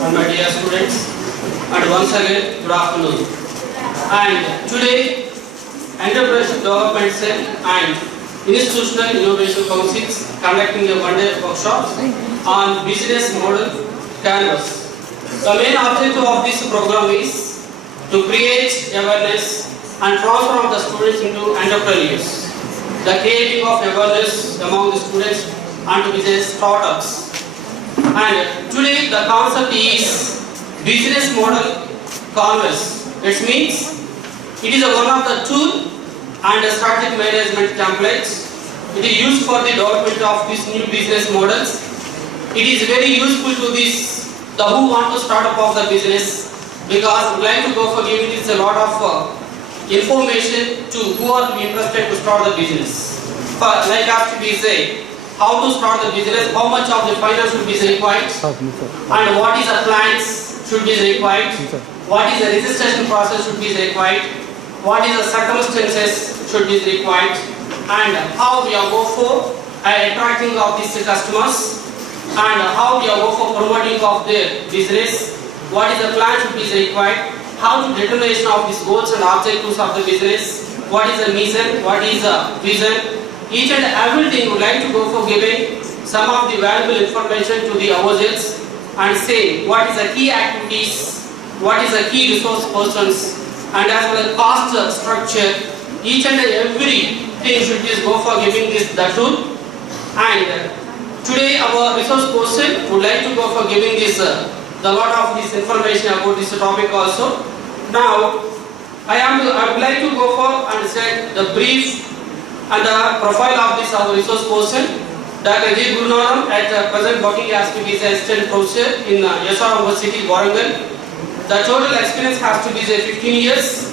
and my dear students, and once again, good afternoon. And today, Entrepreneurship Development Cell and Institutional Innovation Councils conducting a one-day workshop on business model canvas. The main objective of this program is to create awareness and transform the students into entrepreneurs. The creating of awareness among the students and business startups. And today the concept is business model canvas. It means it is one of the tool and a strategic management templates. It is used for the development of these new business models. It is very useful to the who want to start up of the business, because we like to go for giving this a lot of information to who are interested to start the business. But like after we say, how to start the business, how much of the finance should be required, and what is the plans should be required, what is the registration process should be required, what is the circumstances should be required, and how we are go for attracting of these customers, and how we are go for promoting of their business, what is the plan should be required, how to determination of these goals and objectives of the business, what is the mission, what is the vision. Each and everything would like to go for giving some of the valuable information to the ourselves and say what is the key activities, what is the key resource persons, and as well as cost structure. Each and every thing should just go for giving this the tool. And today our resource person would like to go for giving this the lot of this information about this topic also. Now I would like to go for and set the brief and the profile of this our resource person. Dr. G. Gurunaram at present working as PBC assistant professor in Yeswara University, Warangal. The total experience has to be 15 years.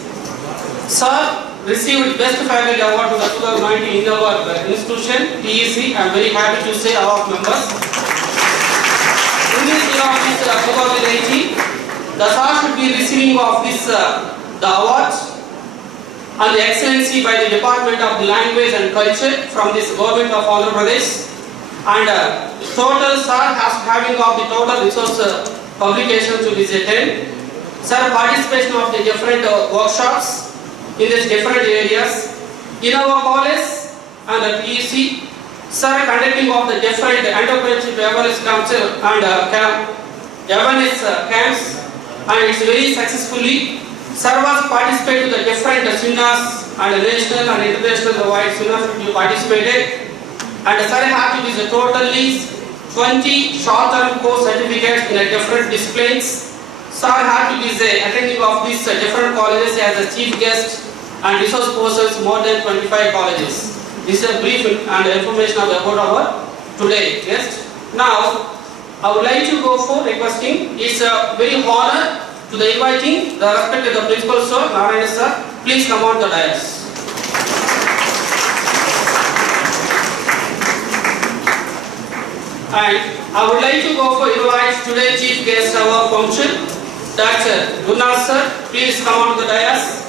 Sir received Best Faculty Award to the 2019 in our institution, TEC. I am very happy to say all of members. In this year of this 2018, the sir should be receiving of this the award and the excellency by the Department of the Language and Culture from this government of Andhra Pradesh. And total sir has having of the total resource publication to be 10. Sir participation of the different workshops in these different areas in our college and the TEC. Sir conducting of the different entrepreneurship awareness council and awareness camps, and it's very successfully. Sir was participated to the different seminars and national and international wide seminars you participated, and sir had to be totally 20 short-term course certificates in different disciplines. Sir had to be attending of these different colleges as a chief guest and resource persons more than 25 colleges. This is a brief and information about our today guest. Now I would like to go for requesting. It's a very honor to the inviting the respected the principal sir, Narayana sir. Please come on the dais. And I would like to go for invite today chief guest of our function, Dr. Gurunaram sir. Please come on the dais.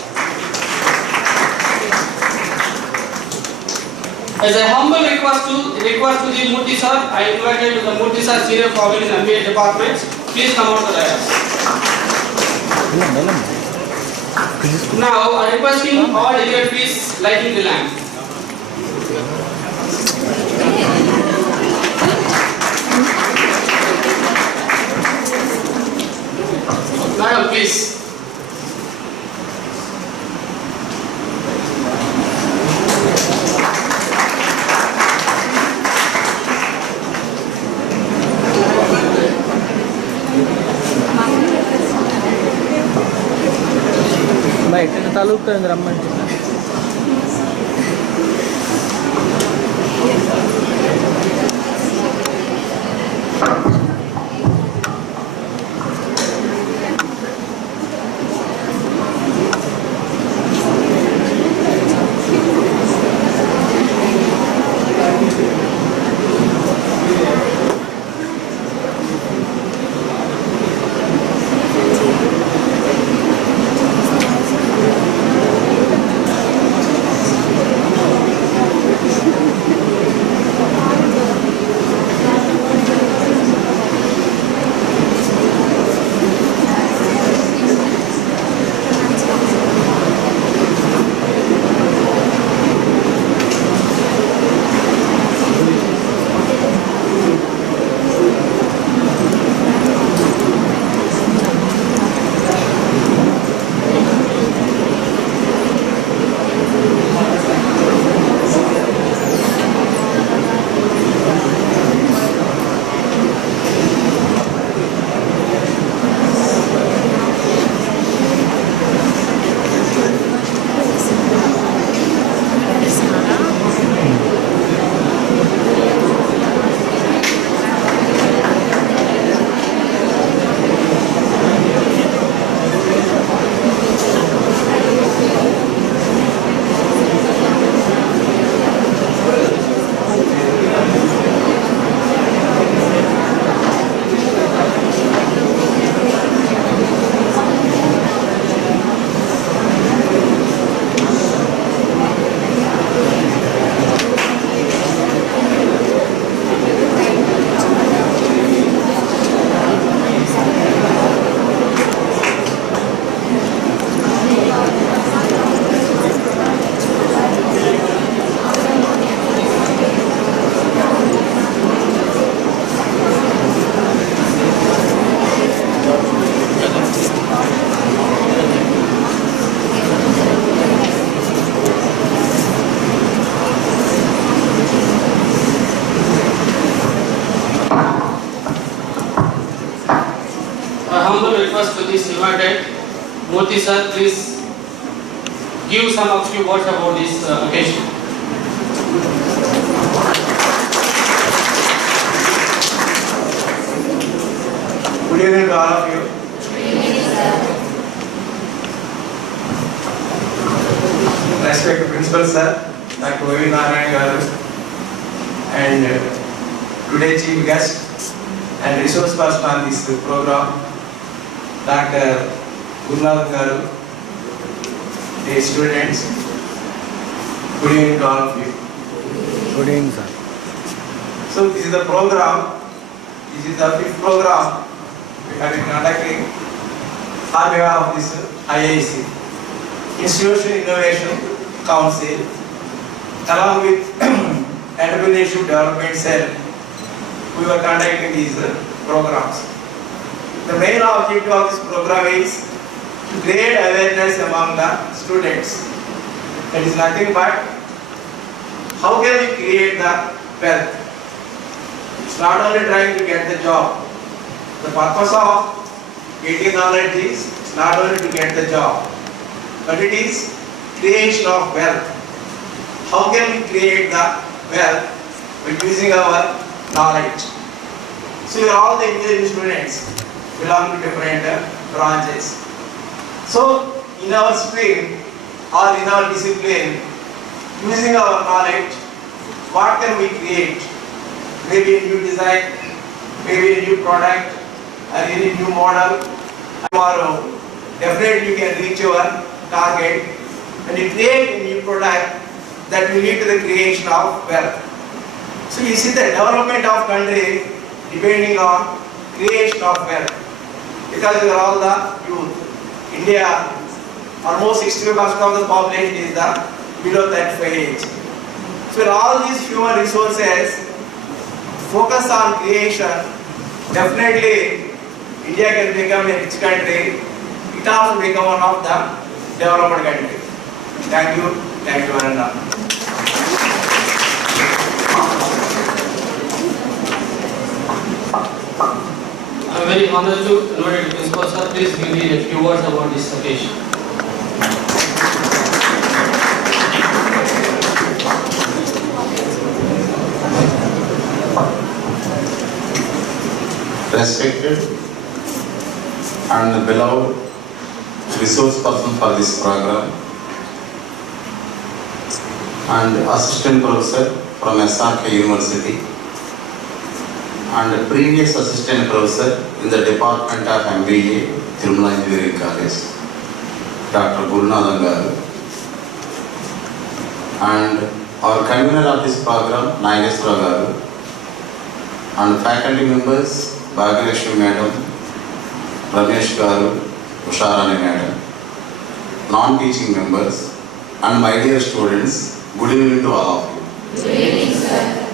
As a humble request to the Murthy sir, I invited to the Murthy sir, senior faculty in MBA department. Please come on the dais. Now I requesting all dignitaries lighting the lamp. Madam, please. బయట తలుపుతుంది రమ్మంటే A humble request to this invited Murthy sir, please give some of few words about this occasion. Good evening to all of you. Respected Principal Sir, Dr. Vavi Narayan Garu, and today's chief guest and resource person on this program, Dr. Gurnathan Garu, the students. Good evening to all of you. Good evening, sir. So this is the program. This is the fifth program we have been conducting on behalf of this IIC, Institutional Innovation Council, along with Entrepreneurship Development Cell. We were conducting these programs. The main objective of this program is to create awareness among the students. That is nothing but how can we create the wealth. It's not only trying to get the job. The purpose of getting knowledge is not only to get the job, but it is creation of wealth. How can we create the wealth by using our knowledge? So we are all the engineering students belong to different branches. So in our stream or in our discipline, using our knowledge, what can we create? Maybe a new design, maybe a new product, or any new model. Tomorrow, definitely you can reach your target and you create a new product that will lead to the creation of wealth. So you see the development of country depending on creation of wealth. Because we are all the youth. India, almost 60% of the population is the below 35 age. So all these human resources focus on creation, definitely India can become a rich country. It also become one of the developed country. Thank you, Ananda. I am very honored to invite the Principal sir. Please give me a few words about this occasion. Respected and beloved resource person for this program and assistant professor from SRK University and previous assistant professor in the Department of MBA, Tirumala Engineering College, Dr. Gurnathan Garu, and our convener of this program, Nageswara Garu, and faculty members, Bhagyalakshmi Madam, Ramesh Garu, Usharani Madam, non-teaching members, and my dear students, good evening to all of you. Good evening, sir.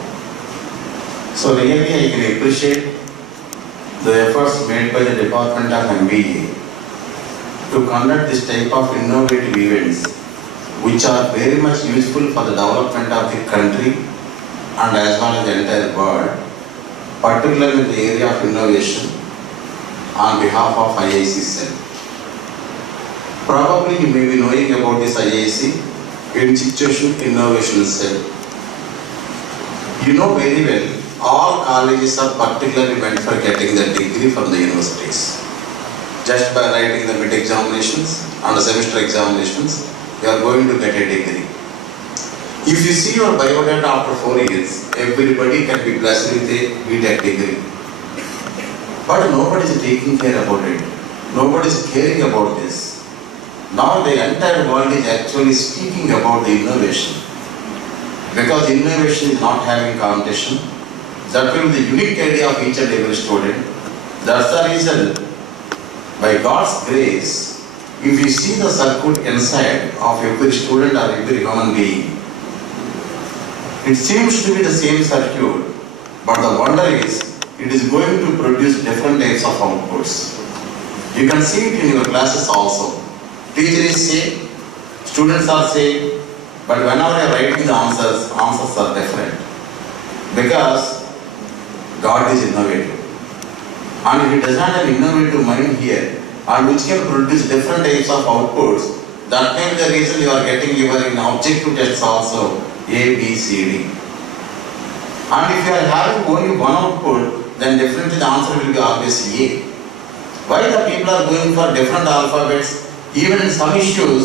So really I can appreciate the efforts made by the Department of MBA to conduct this type of innovative events which are very much useful for the development of the country and as well as the entire world, particularly in the area of innovation on behalf of IIC Cell. Probably you may be knowing about this IIC, Institutional Innovation Cell. You know very well, all colleges are particularly meant for getting the degree from the universities. Just by writing the mid-examinations and the semester examinations, you are going to get a degree. If you see your biodata after 4 years, everybody can be blessed with a BTech degree. But nobody is taking care about it. Nobody is caring about this. Now the entire world is actually speaking about the innovation. Because innovation is not having competition. That will be the unique idea of each and every student. That's the reason, by God's grace, if you see the circuit inside of every student or every human being, it seems to be the same circuit, but the wonder is, it is going to produce different types of outputs. You can see it in your classes also. Teacher is same, students are same, but whenever you are writing the answers are different. Because God is innovative. And if it does not have innovative mind here, and which can produce different types of outputs, that may be the reason you are getting your in objective tests also A, B, C, D. And if you are having only one output, then definitely the answer will be always A. Why the people are going for different alphabets? Even in some issues,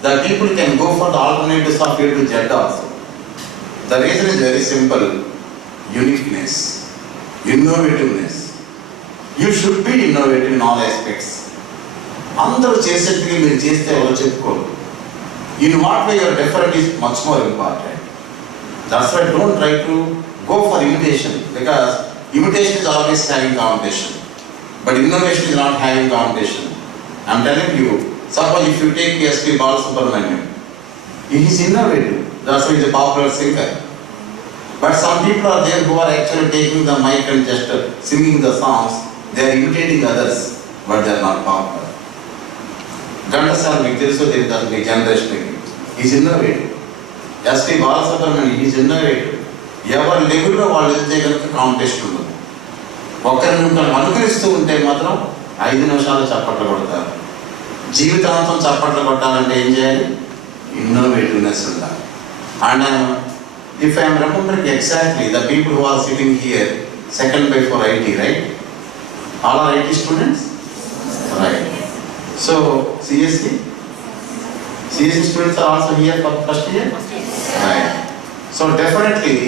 the people can go for the alternatives of A to Z also. The reason is very simple: uniqueness, innovativeness. You should be innovative in all aspects. అందరూ చేసేట్టుగా మీరు చేస్తే ఎవరో చెప్పుకోరు. In what way you are different is much more important. That's why don't try to go for imitation, because imitation is always having competition, but innovation is not having competition. I'm telling you, suppose if you take S.P. Balasubramanian, he is innovative. That's why he is a popular singer. But some people are there who are actually taking the mic and just singing the songs. They are imitating others, but they are not popular. Gandasar, మీకు తెలుసు తెలియదు, మీ జనరేషన్కి is innovative. SP Balasubrahmanyam is innovative. ఎవరి లెవెల్లో వాళ్ళు వెళ్తే కనుక competition ఉండదు. ఒకరిని అనుకరిస్తూ ఉంటే మాత్రం 5 నిమిషాలు చప్పట్లు కొడతారు. జీవితాంతం చప్పట్లు కొట్టాలంటే ఏం చేయాలి? ఇన్నోవేటివ్నెస్ ఉండాలి. And if I am remembering exactly, the people who are sitting here, second by for IT, right? All are IT students? Right. So, CSC students are also here for first year? Right. So, definitely,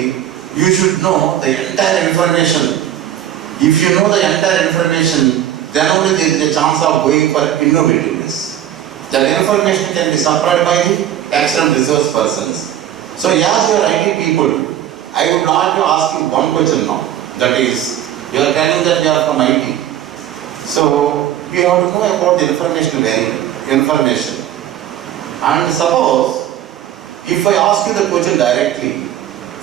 you should know the entire information. If you know the entire information, then only there is a chance of going for innovativeness. That information can be supplied by the excellent resource persons. So, as your IT people, I would like to ask you one question now. That is, you are telling that you are from IT. So, you have to know about the information. And suppose, if I ask you the question directly,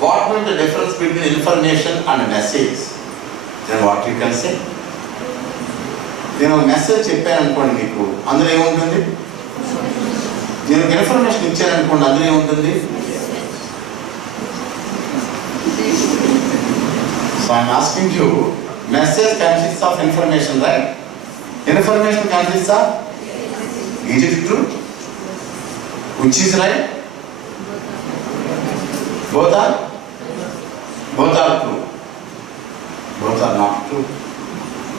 what will be the difference between information and message? Then what you can say? నేను message చెప్పాను అనుకోండి, మీకు అందులో ఏముంటుంది? నేను information ఇచ్చాను అనుకోండి, అందులో ఏముంటుంది? So I am asking you, message consists of information, right? Information consists of, is it true? Which is right? Both are true. Both are not true.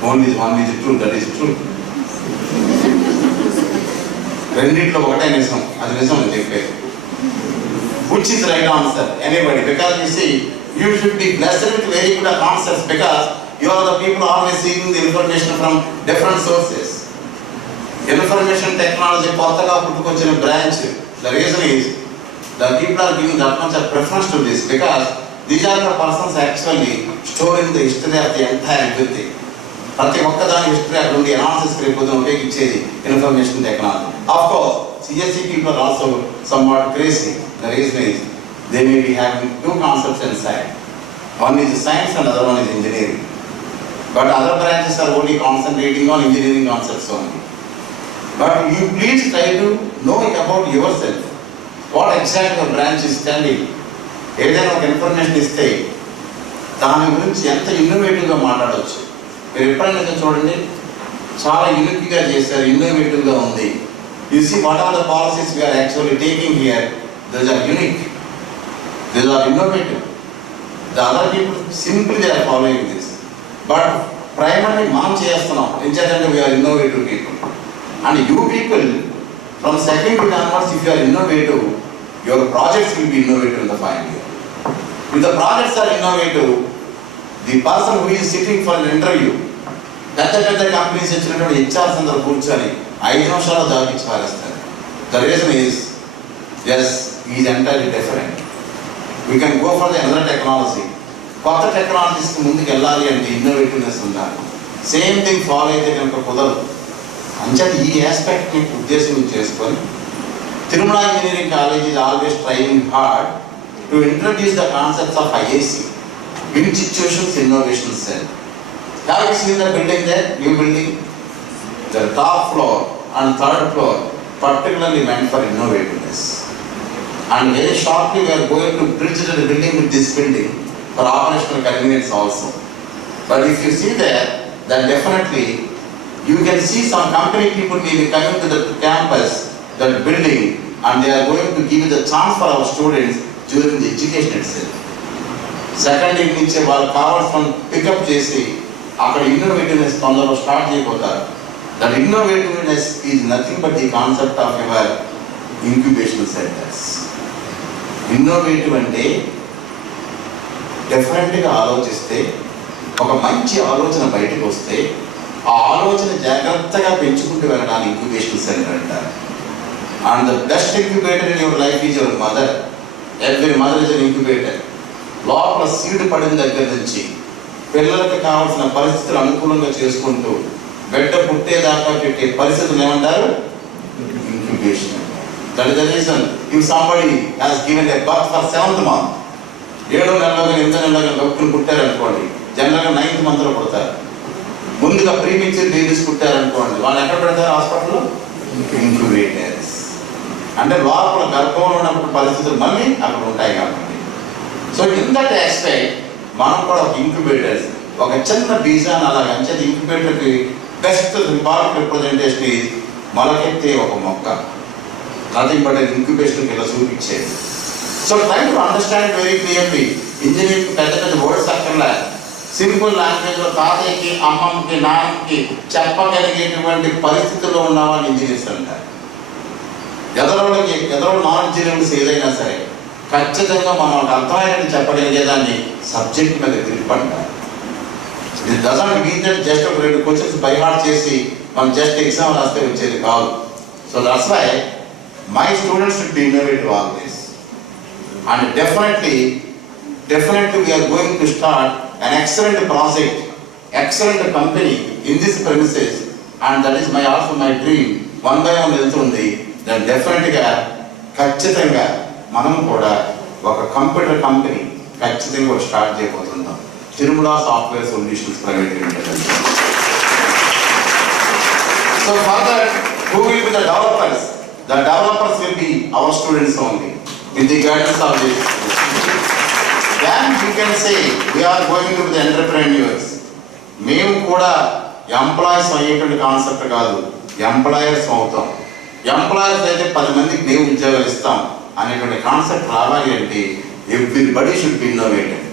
Only one is true, that is true. రెండిట్లో ఒకటే నిజం, అది నిజం అని చెప్పేది. Which is right answer? Anybody? Because you see, you should be blessed with very good concepts, because you are the people always seeking the information from different sources. Information technology కొత్తగా పుట్టుకొచ్చిన branch. The reason is, the people are giving that much of preference to this, because these are the persons actually storing the history of the entire everything. ప్రతి ఒక్కదాని history అక్కడ ఉండి analysis రేపు ఉపయోగించేది information technology. Of course, CSC people are also somewhat crazy. The reason is, they may be having two concepts inside. One is science and other one is engineering. But other branches are only concentrating on engineering concepts only. But you please try to know about yourself. What exactly your branch is telling. ఏదైనా ఒక information ఇస్తే దాని గురించి ఎంత ఇన్నోవేటివ్గా మాట్లాడవచ్చు. మీరు ఎప్పుడైనా చూడండి, చాలా యూనిక్గా చేశారు, ఇన్నోవేటివ్గా ఉంది. You see what are the policies we are actually taking here. Those are unique. Those are innovative. The other people simply they are following this. But primarily మనం చేస్తున్నాం. ఎందుకంటే we are innovative people. And you people from second year onwards, if you are innovative, your projects will be innovative in the final year. If the projects are innovative, the person who is sitting for an interview, పెద్ద companies ఇచ్చినటువంటి HRs అందరూ కూర్చొని 5 నిమిషాలు job ఇచ్చి పారేస్తారు. The reason is, yes, he is entirely different. We can go for the another technology. కొత్త టెక్నాలజీస్కి ముందుకు వెళ్ళాలి అంటే ఇన్నోవేటివ్నెస్ ఉండాలి. సేమ్ థింగ్ ఫాలో అయితే కనుక కుదరదు. అంచేత ఈ ఆస్పెక్ట్ని ఉద్దేశం చేసుకొని Tirumala engineering college is always trying hard to introduce the concepts of IAC, Institutions Innovation Cell. Have you seen the building there? New building? The top floor and third floor particularly meant for innovativeness. And very shortly we are going to bridge the building with this building for operational convenience also. But if you see there, then definitely you can see some company people may be coming to the campus, that building, and they are going to give you the chance for our students during the education itself. Second year నుంచి వాళ్ళు కావాల్సిన pickup చేసి అక్కడ innovativeness తొందరగా start చేయబోతారు. That innovativeness is nothing but the concept of your incubation centres. Innovative అంటే డిఫరెంట్గా ఆలోచిస్తే, ఒక మంచి ఆలోచన బయటకు వస్తే ఆ ఆలోచన జాగ్రత్తగా పెంచుకుంటూ వెళ్ళడానికి ఇంక్యుబేషన్ సెంటర్ అంటారు. And the best incubator in your life is your mother. Every mother is an incubator. లోపల సీడ్ పడిన దగ్గర నుంచి పిల్లలకి కావాల్సిన పరిస్థితులు అనుకూలంగా చేసుకుంటూ బిడ్డ పుట్టేదాకా పెట్టే పరిస్థితులు ఏమంటారు? Incubation. That is the reason if somebody has given a birth for 7th month, 7వ నెలలో 8వ నెలలో డబ్బులు పుట్టారనుకోండి, జనరల్గా 9th monthలో పుడతారు. ముందుగా ప్రీమిక్చర్ బేబీస్ పుట్టారనుకోండి, వాళ్ళు ఎక్కడ పెడతారు? హాస్పిటల్లో. ఇంక్యుబేటర్స్ అంటే లోపల గర్భంలో ఉన్నప్పుడు పరిస్థితులు మళ్ళీ అక్కడ ఉంటాయి కాబట్టి. సో ఇన్ దట్ ఆస్పెక్ట్ మనం కూడా ఒక ఇంక్యుబేటర్స్, ఒక చిన్న బీజాన్ని అలాగ అంచేది ఇంక్యుబేటర్కి బెస్ట్ సింబాలిక్ రిప్రజెంటేషన్ ఈజ్ మొలకెత్తే ఒక మొక్క. నథింగ్ బట్ ఇంక్యుబేషన్కి ఇలా చూపించేది. So try to understand very clearly. Engineering పెద్ద పెద్ద వర్డ్స్ అక్కర్లే, సింపుల్ లాంగ్వేజ్లో తాతయ్యకి, అమ్మమ్మకి, నాన్నకి చెప్పగలిగేటువంటి పరిస్థితుల్లో ఉన్న వాళ్ళు ఇంజనీర్స్ అంటారు. ఎదరోళ్ళ నాన్ ఇంజనీర్స్ ఏదైనా సరే ఖచ్చితంగా మనం అర్థమైనట్టు చెప్పగలిగేదాన్ని సబ్జెక్ట్ మీద గ్రిప్ అంటారు. It doesn't mean that just ఒక 2 క్వశ్చన్స్ బై హార్ట్ చేసి మనం జస్ట్ ఎగ్జామ్ రాస్తే వచ్చేది కాదు. So that's why my students should be innovative always. And definitely we are going to start an excellent project, excellent company in this premises, and that is also my dream. One by one వెళ్తుంది. then definitely ఖచ్చితంగా మనం కూడా ఒక computer company ఖచ్చితంగా start చేయబోతున్నాం. Tirumala software solutions private limited. So further who will be the developers? The developers will be our students only with the guidance of this. Then you can say we are going to be the entrepreneurs. మేము కూడా employees అయ్యేటువంటి concept కాదు, employers అవుతాం. Employers అయితే 10 మందికి మేము ఉద్యోగాలు ఇస్తాం అనేటువంటి కాన్సెప్ట్ రావాలి అంటే ఎవ్రీబడి షుడ్ బి ఇన్నోవేటివ్.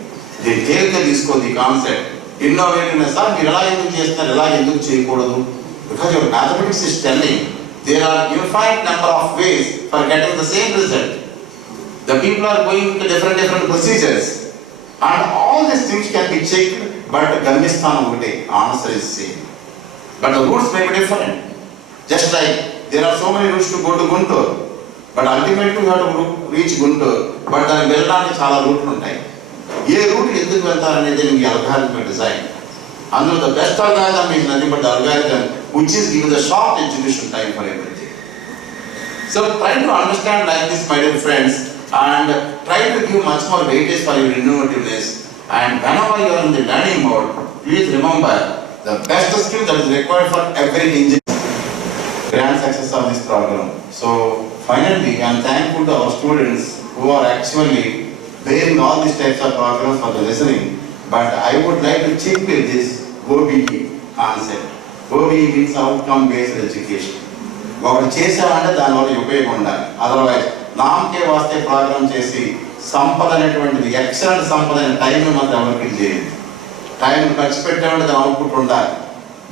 దీన్ని తేలిక తీసుకోండి ఈ కాన్సెప్ట్. ఇన్నోవేటివ్నెస్ సార్ మీరు ఎలా ఎందుకు చేస్తారు, ఎలా ఎందుకు చేయకూడదు? Because your mathematics is telling there are infinite number of ways for getting the same result. The people are going to different procedures and all these things can be checked, but గమ్యస్థానం ఒకటే, answer is same. But the routes may be different. Just like there are so many routes to go to Guntur, but ultimately you have to reach Guntur, but దానికి వెళ్ళడానికి చాలా రూట్లు ఉంటాయి. ఏ route ఎందుకు వెళ్తారనేది మీకు algorithm design. అందులో the best algorithm is nothing but the algorithm which is given the short execution time for everything. So try to understand like this, my dear friends, and try to give much more weightage for your innovativeness. And whenever you are in the learning mode, please remember the best skill that is required for every engineer. Grand success of this program. So finally, I am thankful to our students who are actually bearing all these types of programs for the listening. But I would like to check with this OBE concept. OBE means outcome based education. ఒకటి చేసామంటే దానివల్ల ఉపయోగం ఉండాలి. Otherwise నామకే వాస్తే programme చేసి సంపద అనేటువంటిది excellent సంపద అనే టైంని మాత్రం ఎవరికి చేయదు. టైం ఖర్చు పెట్టామంటే దాని అవుట్పుట్ ఉండాలి.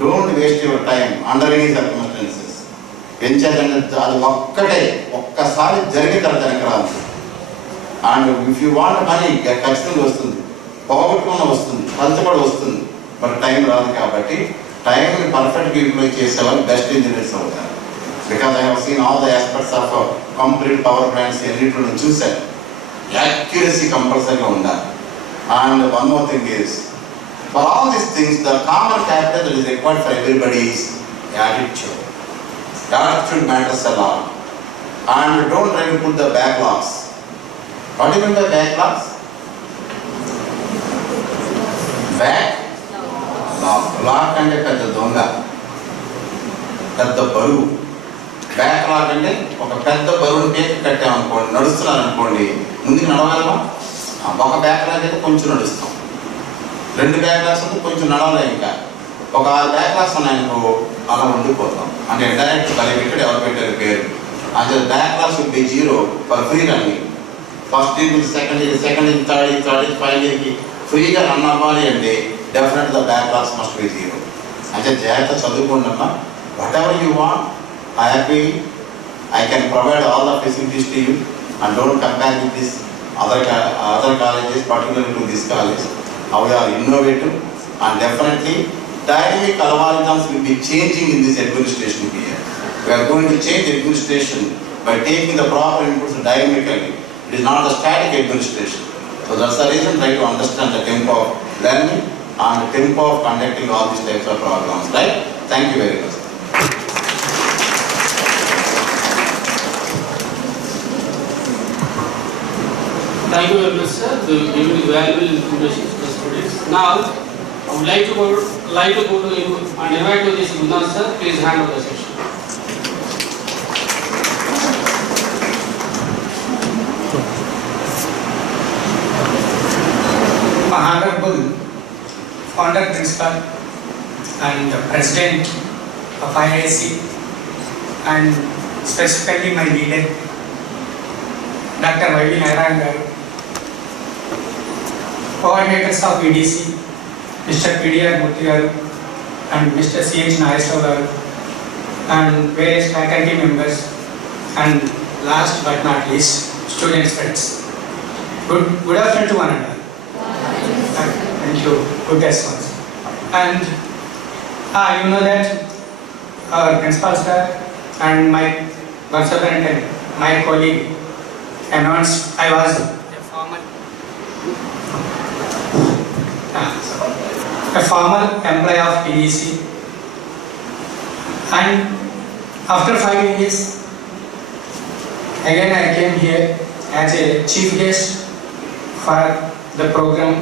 Don't waste your time under any circumstances. పెంచాలంటే అది ఒక్కసారి జరిగిన తర్వాత వెనక రాదు. And if you want money ఖచ్చితంగా వస్తుంది, పోగొట్టుకున్న వస్తుంది, కష్టపడి వస్తుంది, బట్ టైం రాదు. కాబట్టి టైంని పర్ఫెక్ట్గా యూటిలైజ్ చేసేవాళ్ళు బెస్ట్ ఇంజనీర్స్ అవుతారు. Because I have seen all the aspects of complete power plants ఎన్నిట్లో చూశాను. యాక్యురసీ కంపల్సరీగా ఉండాలి. And one more thing is for all these things the common capital that is required for everybody is attitude. Attitude matters a lot. And don't try to put the backlogs. What do you mean by backlogs? Backlog అంటే పెద్ద దొంగ, పెద్ద బరువు. Backlog అంటే ఒక పెద్ద బరువుని పేరు కట్టామనుకోండి, నడుస్తున్నారనుకోండి, ముందుకు నడవగలమా? ఒక బ్యాక్లాగ్ అయితే కొంచెం నడుస్తాం, 2 బ్యాక్లాగ్స్ అయితే కొంచెం నడవలే. ఇంకా ఒక 6 బ్యాక్లాగ్స్ ఉన్నాయనుకో అలా ఉండిపోతాం. అంటే డైరెక్ట్ కలిపెట్టి ఎవరు పెట్టారు పేరు అంటే backlogs will be 0 for free running. First year నుంచి second year third year final ఇయర్కి ఫ్రీగా రన్ అవ్వాలి అంటే definite the backlogs must be 0. అంటే జాగ్రత్త చదువుకుంటున్నా whatever you want I can provide all the facilities to you and don't compare with this other colleges, particularly to this college. How we are innovative and definitely dynamic algorithms will be changing in this administration here. We are going to change administration by taking the proper inputs dynamically. It is not a static administration. So that's the reason try to understand the tempo of learning and the tempo of conducting all these types of programs. Right? Thank you very much. Thank you very much, sir. You giving valuable information to the students. Now, I would like to go to you and invite to this Gundan sir. Please hand over the session. My Honorable Founder Principal and President of IIC and specifically my leader, Dr. Y.V. Narayan garu, coordinators of EDC, Mr. P.D.R. Murthy garu and Mr. C.H. Nageswar garu and various faculty members and last but not least, students friends. Good afternoon to one another. Thank you. Good response. And you know that our principal sir and my superintendent, my colleague announced I was a former employee of PEC, and after 5 years again I came here as a chief guest for the program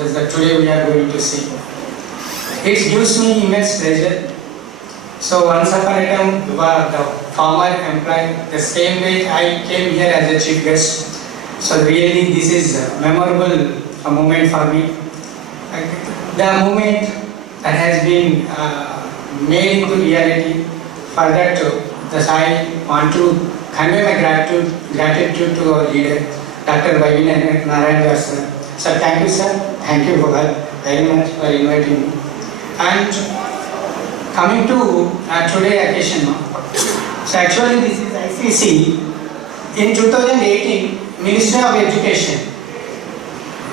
that today we are going to see. It gives me immense pleasure. So once upon a time you were the former employee, the same way I came here as a chief guest. So really this is a memorable moment for me. The moment that has been made into reality, for that thus I want to convey my gratitude to our leader, Dr. Y.V. Narayan garu sir. Sir, thank you sir. Thank you very much for inviting me. And coming to today occasion, so actually this is ICC. In 2018, Ministry of Education,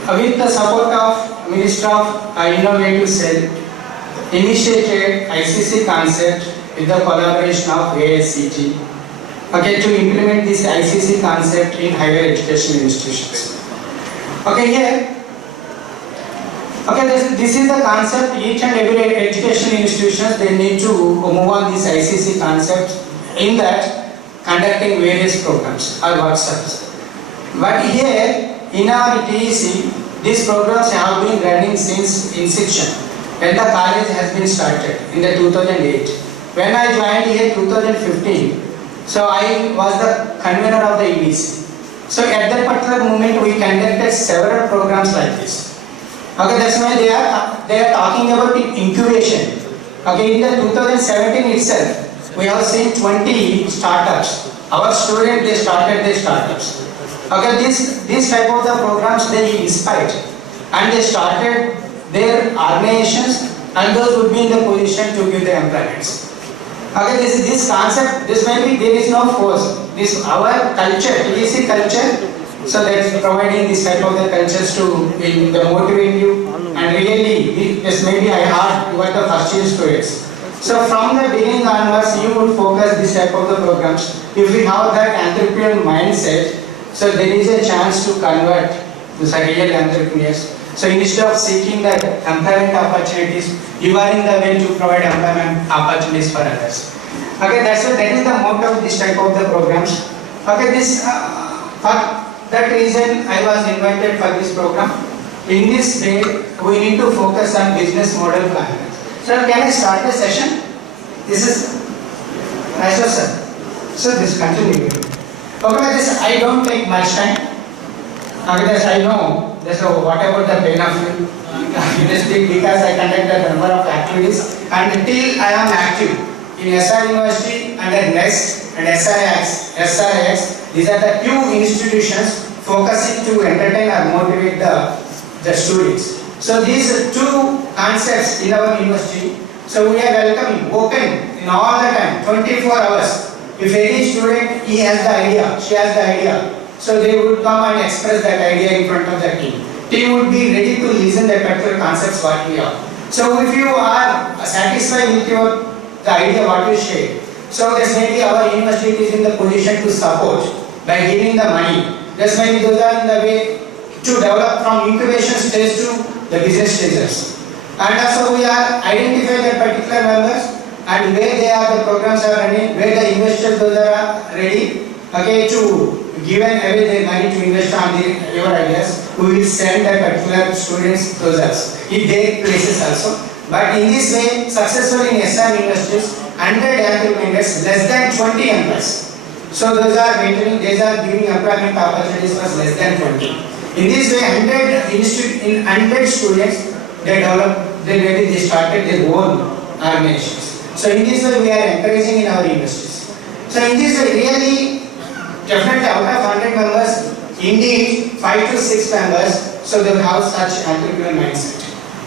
with the support of Minister of Innovative Cell, initiated ICC concept with the collaboration of AICT, okay, to implement this ICC concept in higher education institutions. Okay, here. Okay, this is the concept. Each and every education institutions they need to move on this ICC concept in that conducting various programs or workshops. But here in our TEC, these programs have been running since inception when the college has been started in the 2008. When I joined here 2015, so I was the convener of the EDC. So at that particular moment we conducted several programs like this. Okay, that's why they are talking about incubation. Okay, in the 2017 itself, we have seen 20 startups. Our students they started their startups. Okay, this type of the programs they inspired and they started their organizations and those would be in the position to give the employments. Okay, this concept, this may be there is no force. This our culture, TEC culture. So that's providing this type of the cultures to motivate you and really this maybe I heard you are the first year students. So from the beginning onwards you would focus this type of the programs. If we have that entrepreneurial mindset, so there is a chance to convert to real entrepreneurs. So instead of seeking the employment opportunities, you are in the way to provide employment opportunities for others. Okay, that is the motto of this type of the programs. Okay, for that reason I was invited for this program. In this day, we need to focus on business model planning. Sir, can I start the session? This is nice, sir. So this continue. Okay, this I don't take much time. Okay, this I know. This whatever the pain of you. university because I conducted a number of activities and till I am active in SR University under NEXT and SRX, these are the two institutions focusing to entertain or motivate the students. So these are two concepts in our university. So we are welcoming, open in all the time, 24 hours. If any student, he has the idea, she has the idea, so they would come and express that idea in front of the team. Team would be ready to listen the particular concepts what we have. So if you are satisfied with the idea what you share, so definitely our university is in the position to support by giving the money. Definitely those are in the way to develop from incubation stage to the business stages. And also we are identifying the particular members and where they are, the programs are running, where the investors those are ready, okay, to give away their money to invest on your ideas. We will send the particular students to us in their places also. But in this way, successfully in SM universities, 100 entrepreneurs, less than 20 employees. So those are maintaining, these are giving employment opportunities for less than 20. In this way, 100 students, they started their own organizations. So in this way, we are encouraging in our universities. So in this way, really, definitely out of 100 members, indeed 5 to 6 members, so they have such entrepreneurial mindset.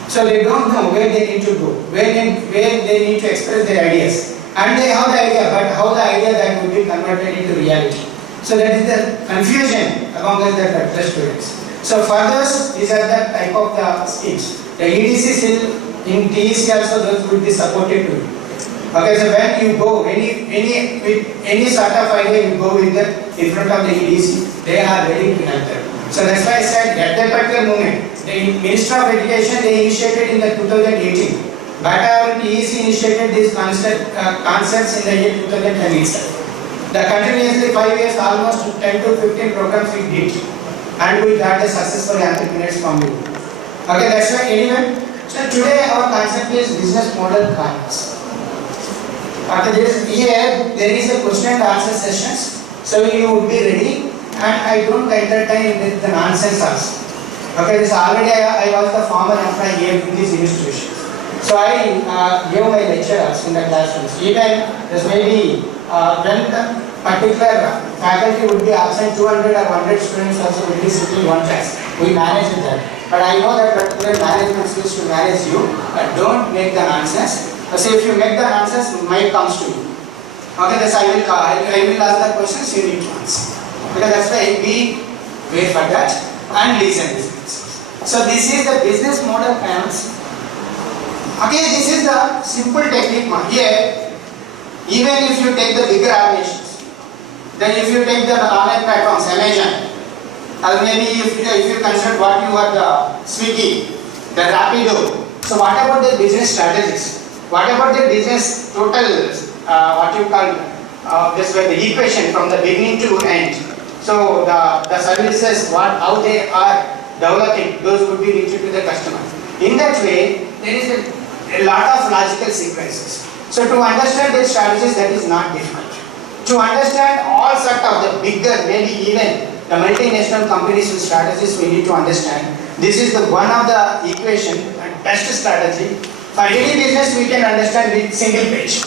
So they don't know where they need to go, where they need to express their ideas. And they have the idea, but how the idea that will be converted into reality. So that is the confusion among the students. So for those, these are the type of the schemes. The EDC still in TEC also those will be supported to you. Okay, so when you go, with any sort of idea you go with the in front of the EDC, they are ready to help them. So that's why I said at that particular moment, the Minister of Education they initiated in the 2018. But TEC initiated these concepts in the year 2010 itself. The continuously 5 years, almost 10 to 15 programs we did, and we got the successful entrepreneurs from you. Okay, that's why anyway. So today our concept is business model canvas. After this, here there is a question and answer sessions. So you would be ready, and I don't entertain with the nonsense also. Okay, this already I was the former employee here in these institutions. So I gave my lectures in the classrooms. Even this maybe when the particular faculty would be absent, 200 or 100 students also will be sitting in one class. We manage that. But I know that particular management skills to manage you, but don't make the nonsense. So if you make the nonsense, might comes to you. Okay, that's I will ask the questions you need to answer. Because that's why we wait for that and listen to this. So this is the business model panels. Okay, this is the simple technique here. Even if you take the bigger organizations, then if you take the online platforms, Amazon, or maybe if you consider what you are the Swiggy, the Rapido. So what about the business strategies? What about the business total, what you call this way, the equation from the beginning to end? So the services, how they are developing, those would be reached to the customer. In that way, there is a lot of logical sequences. So to understand these strategies, that is not difficult. To understand all sort of the bigger, maybe even the multinational companies with strategies, we need to understand. This is the one of the equation and best strategy. For any business, we can understand with single page.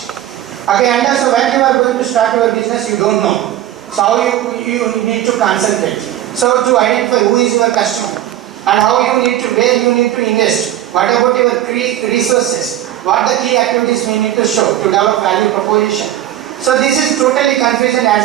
Okay, and also when you are going to start your business, you don't know. So how you need to concentrate. So to identify who is your customer and how you need to, where you need to invest. What about your resources? What the key activities we need to show to develop value proposition? So this is totally confusion as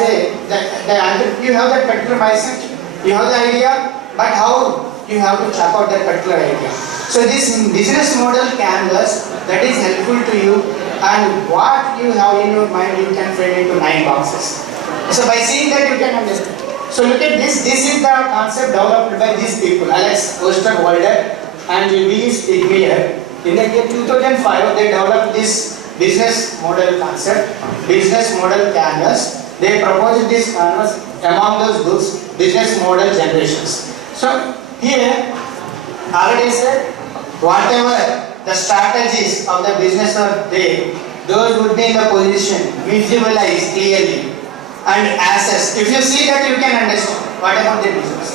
you have that particular mindset, you have the idea, but how you have to chop out that particular idea. So this business model canvas that is helpful to you, and what you have in your mind you can fit into 9 boxes. So by seeing that you can understand. So look at this. This is the concept developed by these people, Alex Osterwalder and V. Stigmeyer. In the year 2005, they developed this business model concept, business model canvas. They proposed this canvas among those books, business model generations. So here, already said, whatever the strategies of the business are there, those would be in the position, visualize clearly and assess. If you see that, you can understand what about the business.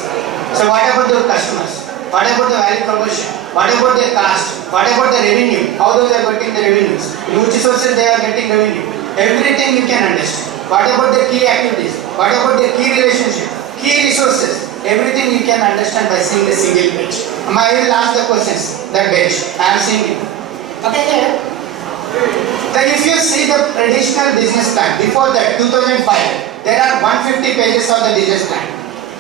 So what about the customers? What about the value proposition? What about their caste? What about the revenue? How those are getting the revenues? In which sources they are getting revenue? Everything you can understand. What about their key activities? What about their key relationship? Key resources? Everything you can understand by seeing the single page. I will ask the questions. That page. I am seeing it. Okay, here. Then if you see the traditional business plan, before that 2005, there are 150 pages of the business plan,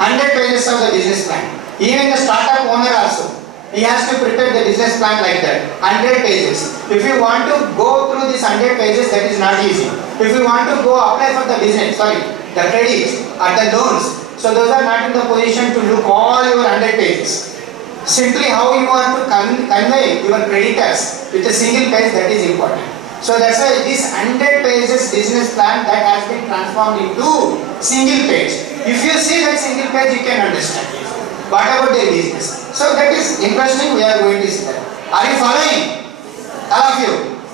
100 pages of the business plan. Even the startup owner also, he has to prepare the business plan like that, 100 pages. If you want to go through these 100 pages, that is not easy. If you want to go apply for the business, the credit or the loans, so those are not in the position to look all your 100 pages. Simply how you want to convey your creditors with a single page, that is important. So that's why this 100 pages business plan that has been transformed into single page. If you see that single page, you can understand what about their business. So that is interesting, we are going to see that. Are you following? All of you?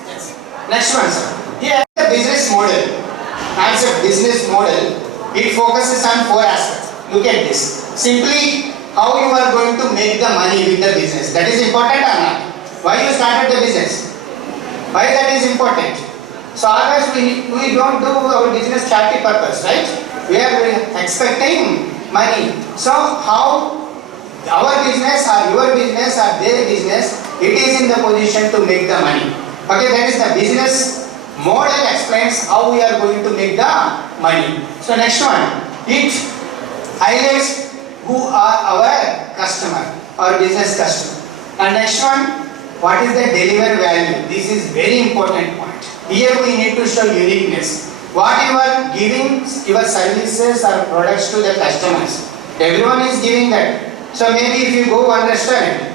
Yes. Next one, sir. Here the business model. As a business model, it focuses on 4 aspects. Look at this. Simply how you are going to make the money with the business. That is important or not? Why you started the business? Why that is important? So always we don't do our business charity purpose, right? We are expecting money. So how our business or your business or their business, it is in the position to make the money. Okay, that is the business model explains how we are going to make the money. So next one, it highlights who are our customer, our business customer. And next one, what is the deliver value? This is very important point. Here we need to show uniqueness. What you are giving your services or products to the customers. Everyone is giving that. So maybe if you go one restaurant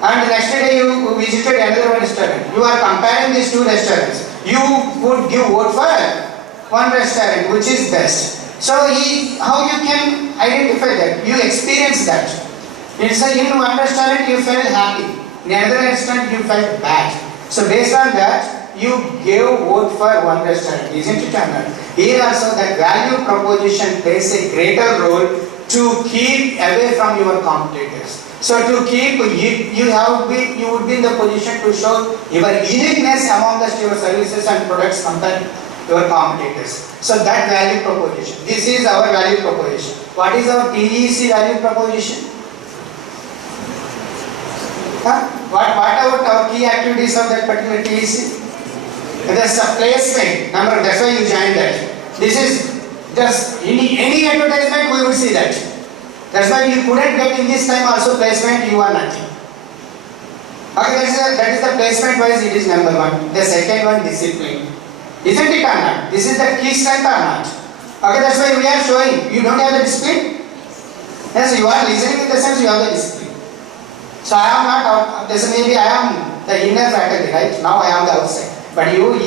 and the next day you visited another restaurant, you are comparing these 2 restaurants. You would give vote for one restaurant which is best. So how you can identify that? You experience that. In one restaurant you felt happy. In another restaurant you felt bad. So based on that, you gave vote for one restaurant, isn't it or not? Here also that value proposition plays a greater role to keep away from your competitors. So to keep, you would be in the position to show your uniqueness among your services and products compared to your competitors. So that value proposition. This is our value proposition. What is our TEC value proposition? What about our key activities of that particular TEC? There's a placement. Number, that's why you joined that. This is just any advertisement we would see that. That's why you couldn't get in this time also placement, you are nothing. Okay, that is the placement wise, it is number 1. The second one, discipline. Isn't it or not? This is the key strength or not? Okay, that's why we are showing. You don't have the discipline? Yes, you are listening in the sense you have the discipline. So I am not out, maybe I am the inner faculty, right? Now I am the outside. But you are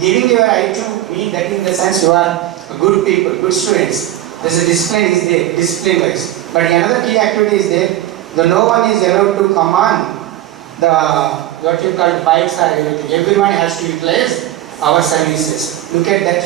giving your eye to me, that in the sense you are good people, good students. There's a discipline is there, discipline wise. But another key activity is there. No one is allowed to come on the what you call bikes or everything. Everyone has to utilize our services. Look at that.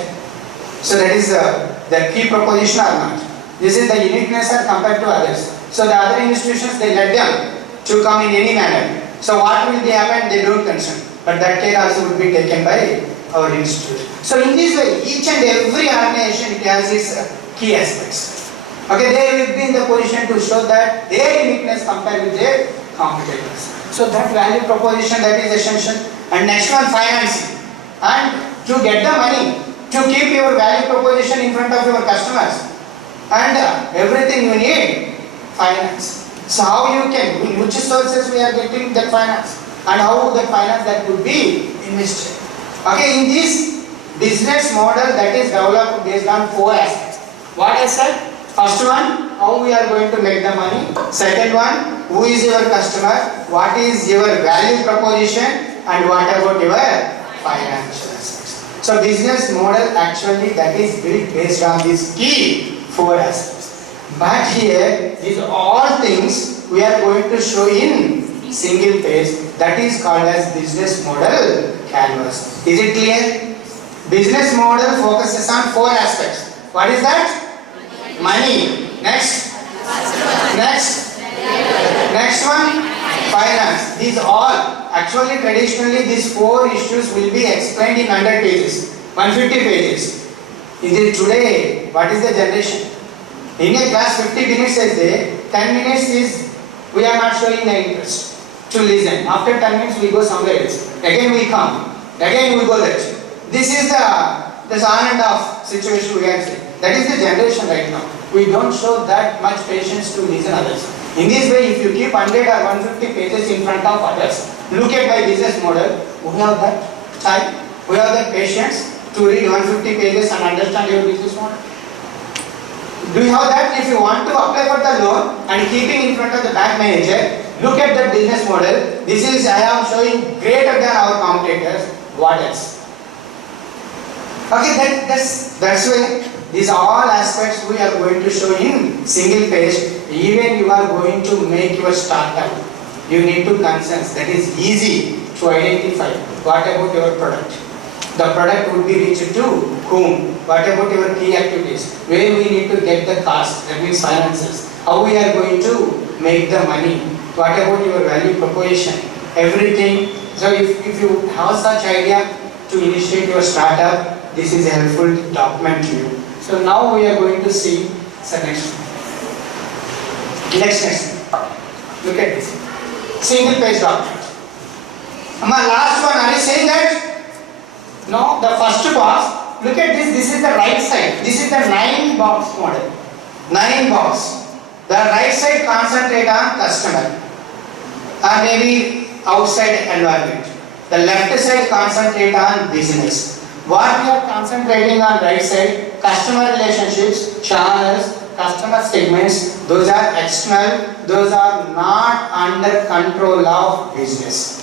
So that is the key proposition or not. This is the uniqueness compared to others. So the other institutions, they let them to come in any manner. So what will be happen, they don't concern. But that care also would be taken by our institute. So in this way, each and every organization, it has its key aspects. Okay, they will be in the position to show that their uniqueness compared with their competitors. So that value proposition, that is essential. And next one, financing. And to get the money, to keep your value proposition in front of your customers. And everything you need, finance. So how you can, in which sources we are getting that finance? And how that finance that would be invested. Okay, in this business model that is developed based on 4 aspects. What I said? First one, how we are going to make the money. Second one, who is your customer? What is your value proposition? And what about your financial aspects? So business model actually that is built based on these key 4 aspects. But here, these all things we are going to show in single page. That is called as business model canvas. Is it clear? Business model focuses on 4 aspects. What is that? Money. Next. Next. Next one. finance. These all, actually traditionally these 4 issues will be explained in 100 pages, 150 pages. In the today, what is the generation? In a class 50 minutes is there, 10 minutes is, we are not showing the interest to listen. After 10 minutes we go somewhere else. Again we come, again we go there. This is the on and off situation we can say. That is the generation right now. We don't show that much patience to listen others. In this way, if you keep 100 or 150 pages in front of others, look at my business model, we have that time, we have that patience to read 150 pages and understand your business model. Do you have that? If you want to apply for the loan and keeping in front of the bank manager, look at the business model. This is, I am showing greater than our competitors. What else? Okay, that's why these all aspects we are going to show in single page. Even you are going to make your startup, you need to consensus. That is easy to identify. What about your product? The product would be reached to whom? What about your key activities? Where we need to get the cost, that means finances. How we are going to make the money? What about your value proposition? Everything. So if you have such idea to initiate your startup, this is a helpful document to you. So now we are going to see the next one. Next. Look at this. Single page document. My last one, are you saying that? No, the first box, look at this, this is the right side. This is the 9 box model. 9 box. The right side concentrate on customer or maybe outside environment. The left side concentrate on business. What we are concentrating on right side, customer relationships, channels, customer segments, those are external, those are not under control of business.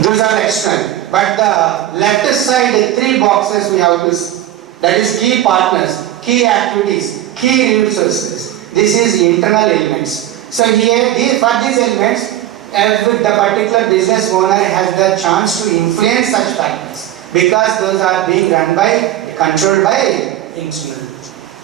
Those are external. But the left side, 3 boxes we have to see. That is key partners, key activities, key resources. This is internal elements. So here, for these elements, the particular business owner has the chance to influence such factors because those are being run by, controlled by internal.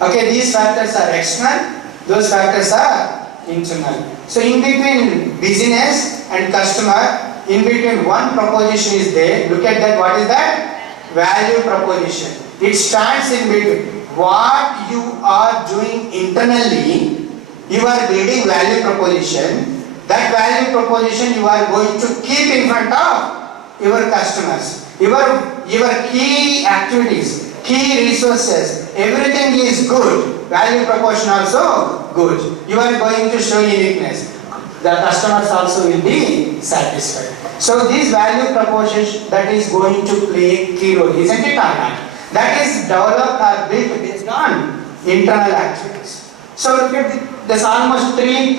Okay, these factors are external, those factors are internal. So in between business and customer, in between one proposition is there. Look at that, what is that? Value proposition. It stands in between. What you are doing internally, you are building value proposition. That value proposition you are going to keep in front of your customers. Your key activities, key resources, everything is good. Value proposition also good. You are going to show uniqueness. The customers also will be satisfied. So this value proposition that is going to play a key role, isn't it or not? That is developed or built based on internal activities. So look at this, almost 3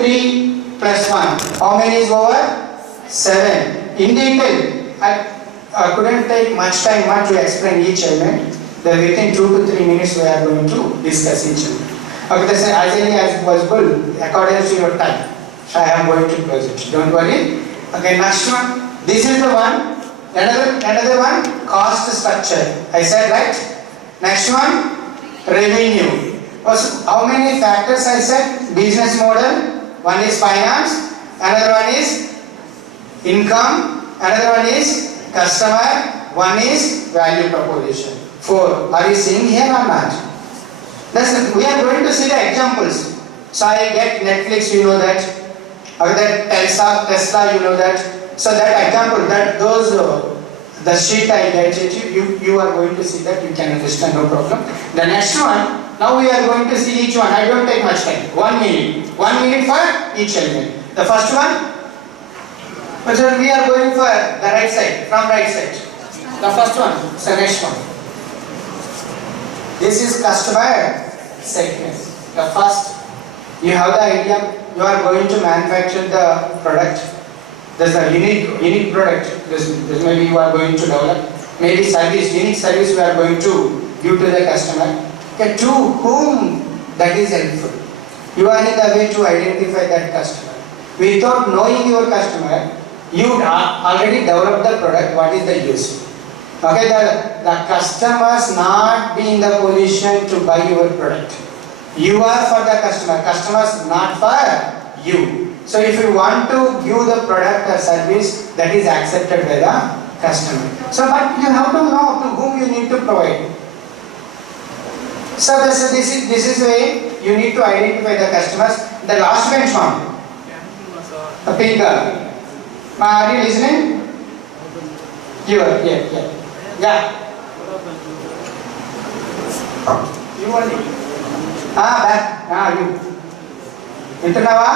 plus 1. How many is over? 7. In detail, I couldn't take much time to explain each element. Within 2 to 3 minutes we are going to discuss each element. Okay, that's as early as possible according to your time. I am going to close it. Don't worry. Okay, next one. This is the one. Another one, cost structure. I said right. Next one, revenue. Also, how many factors I said? Business model. One is finance. Another one is income. Another one is customer. One is value proposition. 4. Are you seeing here or not? We are going to see the examples. So I get Netflix, you know that. That Tesla, you know that. So that example, the sheet I get it, you are going to see that, you can understand, no problem. The next one, now we are going to see each one. I don't take much time. 1 minute. 1 minute for each element. The first one, so we are going for the right side, from right side. The first one, so next one. This is customer segment. The first, you have the idea, you are going to manufacture the product. There's a unique product. This maybe you are going to develop. Maybe service, unique service we are going to give to the customer. Okay, to whom that is helpful. You are in the way to identify that customer. Without knowing your customer, you already developed the product. What is the use? Okay, the customers not be in the position to buy your product. You are for the customer. Customers not for you. So if you want to give the product or service that is accepted by the customer. So but you have to know to whom you need to provide. So this is the way you need to identify the customers. The last bench one, the pink girl. Are you listening? You are, yeah. You only. Back. You. Internava?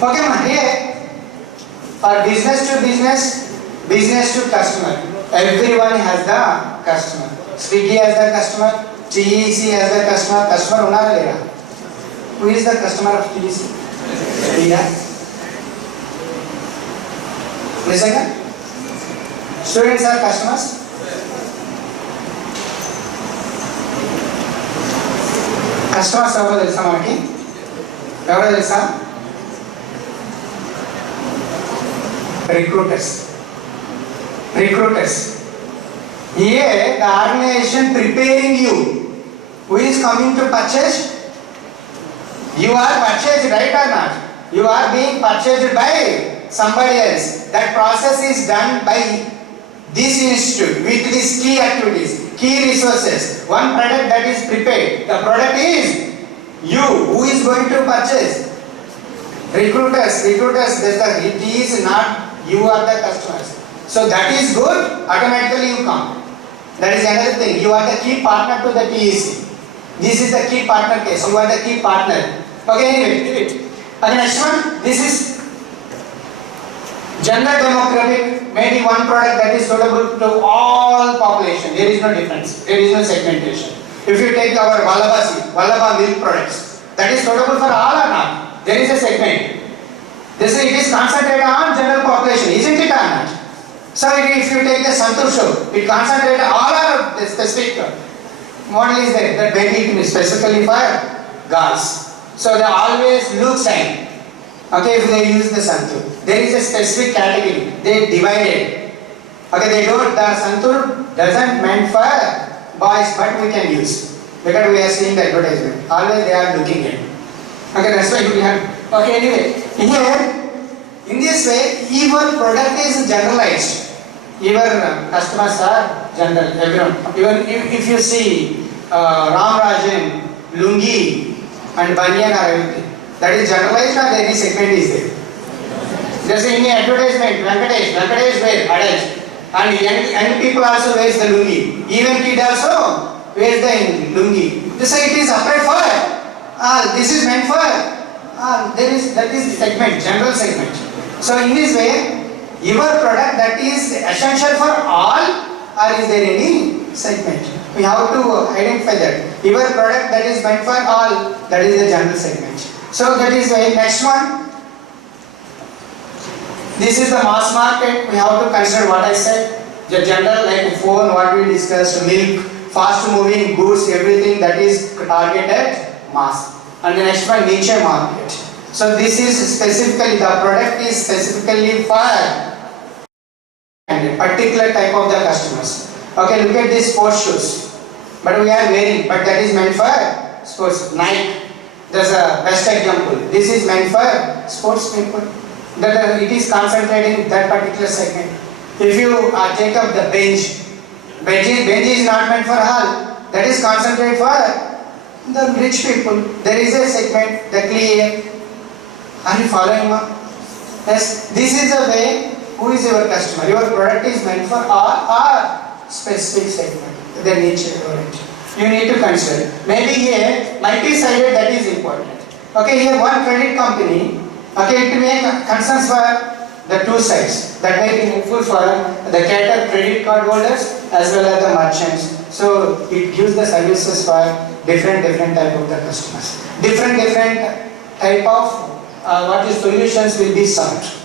Okay, ma. Here, for business to business, business to customer, everyone has the customer. Swiggy has the customer, TEC has the customer. Customer unara lera? Who is the customer of TEC? Listen, students are customers. Customers ఎవరో తెలుసా మనకి? ఎవరో తెలుసా? Recruiters. Here the organization preparing you. Who is coming to purchase? You are purchased, right or not? You are being purchased by somebody else. That process is done by this institute with these key activities, key resources. One product that is prepared. The product is you. Who is going to purchase? Recruiters. It is not you are the customers. So that is good. Automatically you come. That is another thing. You are the key partner to the TEC. This is the key partner case. You are the key partner. Okay, anyway. Okay, next one. This is general demographic. Maybe one product that is suitable to all population. There is no difference. There is no segmentation. If you take our Vallabha milk products, that is suitable for all or not? There is a segment. It is concentrated on general population, isn't it or not? So if you take the Santur show, it concentrates all of the specific model is there, that maybe it is specifically for girls. So they always look same. Okay, if they use the Santur. There is a specific category, they divided. Okay, the Santur doesn't meant for boys, but we can use. Because we are seeing the advertisement. Always they are looking at. Okay, that's why we have. Okay, anyway, here, in this way, your product is generalized. Your customers are general, everyone. Even if you see Ram Rajan, Lungi and Banyan are everything. That is generalized or any segment is there. There's any advertisement, Venkatesh wear adult. And young people also wears the lungi. Even kid also wears the lungi. So it is applied for, this is meant for, that is the segment, general segment. So in this way, your product that is essential for all, or is there any segment? We have to identify that. Your product that is meant for all, that is the general segment. So that is the next one. This is the mass market. We have to consider what I said. The general like phone, what we discussed, milk, fast moving goods, everything that is targeted mass. And the next one, niche market. So this is specifically, the product is specifically for a particular type of the customers. Okay, look at these sports shoes. But we are wearing, but that is meant for sports. Nike, there's a best example. This is meant for sports people. That it is concentrating that particular segment. If you take up the bench is not meant for all. That is concentrated for the rich people. There is a segment, the clear. Are you following me? Yes, this is the way. Who is your customer? Your product is meant for all specific segment, the niche oriented. You need to consider. Maybe here, multi-sided, that is important. Okay, here one credit company, okay, it may concerns for the two sides. That may be helpful for the cater credit card holders as well as the merchants. So it gives the services for different type of the customers. Different type of what is solutions will be served.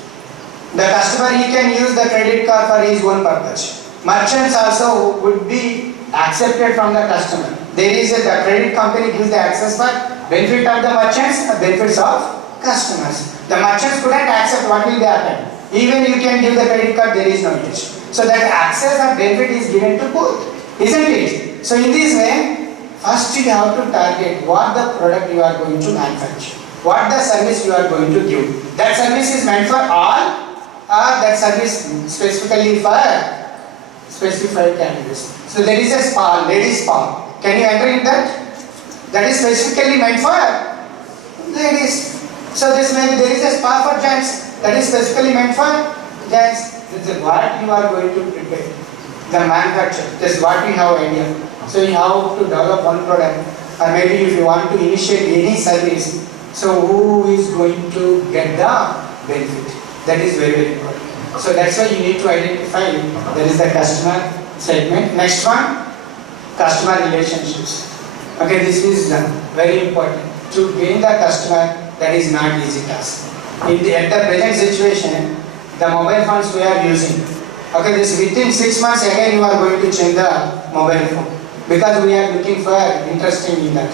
The customer, he can use the credit card for his own purpose. Merchants also would be accepted from the customer. There is the credit company gives the access for benefit of the merchants, benefits of customers. The merchants couldn't accept, what will happen? Even you can give the credit card, there is no use. So that access or benefit is given to both, isn't it? So in this way, first you have to target what the product you are going to manufacture. what the service you are going to give. That service is meant for all, or that service specifically for specified candidates. So there is a spa, ladies spa. Can you enter in that? That is specifically meant for ladies. So this means there is a spa for gents. That is specifically meant for gents. This is what you are going to prepare. The manufacturer. This is what we have idea. So you have to develop one product, or maybe if you want to initiate any service. So who is going to get the benefit? That is very, very important. So that's why you need to identify. There is the customer segment. Next one, customer relationships. Okay, this is very important. To gain the customer, that is not easy task. At the present situation, the mobile phones we are using. Okay, this within 6 months again you are going to change the mobile phone because we are looking for interesting in that.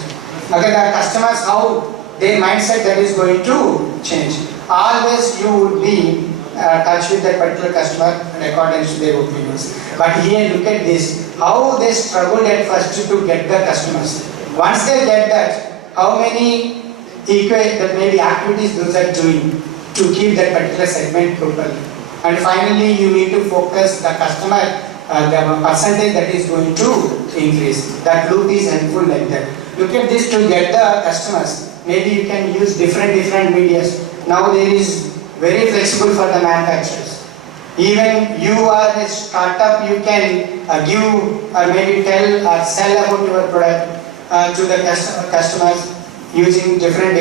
Okay, the customers how their mindset that is going to change. Always you would be touch with that particular customer and according to their opinions. But here look at this, how they struggled at first to get the customers. Once they get that, how many that maybe activities those are doing to keep that particular segment properly. And finally you need to focus the customer, the percentage that is going to increase. That loop is helpful like that. Look at this to get the customers. Maybe you can use different medias. Now there is very flexible for the manufacturers. Even you are a startup, you can give or maybe tell or sell about your product to the customers using different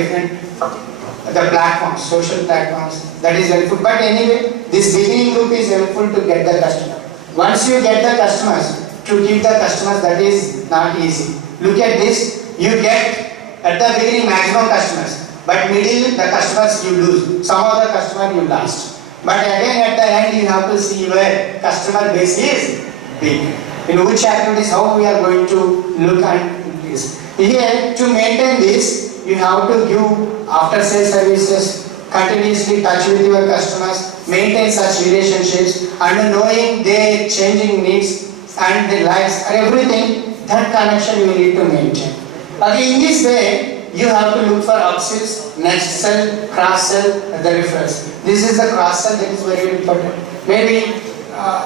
the platforms, social platforms. That is helpful. But anyway, this beginning loop is helpful to get the customer. Once you get the customers, to keep the customers, that is not easy. Look at this. You get at the beginning maximum customers, but middle the customers you lose. Some of the customer you lost. But again at the end you have to see where customer base is big. In which activities how we are going to look at this. Here to maintain this, you have to give after sales services, continuously touch with your customers, maintain such relationships, and knowing their changing needs and their lives and everything, that connection you need to maintain. Okay, in this way, you have to look for upsells, next sell, cross sell, and the referrals. This is the cross sell that is very important. Maybe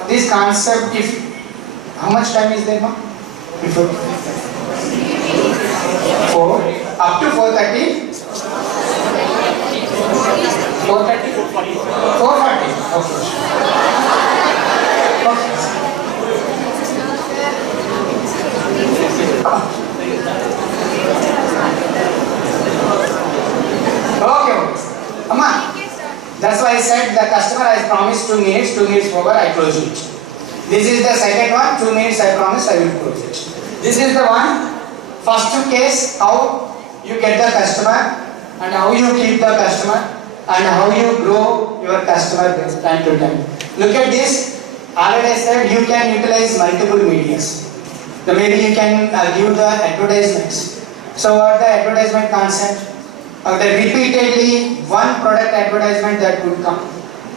this concept, if how much time is there now? Before 4 up to 4:30. 4:30. 4:40. Okay. Amma, that's why I said the customer has promised 2 minutes, 2 minutes over, I close it. This is the second one, 2 minutes I promise I will close it. This is the one, first case, how you get the customer and how you keep the customer and how you grow your customer base time to time. Look at this, already I said you can utilize multiple medias. So maybe you can give the advertisements. So what the advertisement concept? The repeatedly one product advertisement that would come.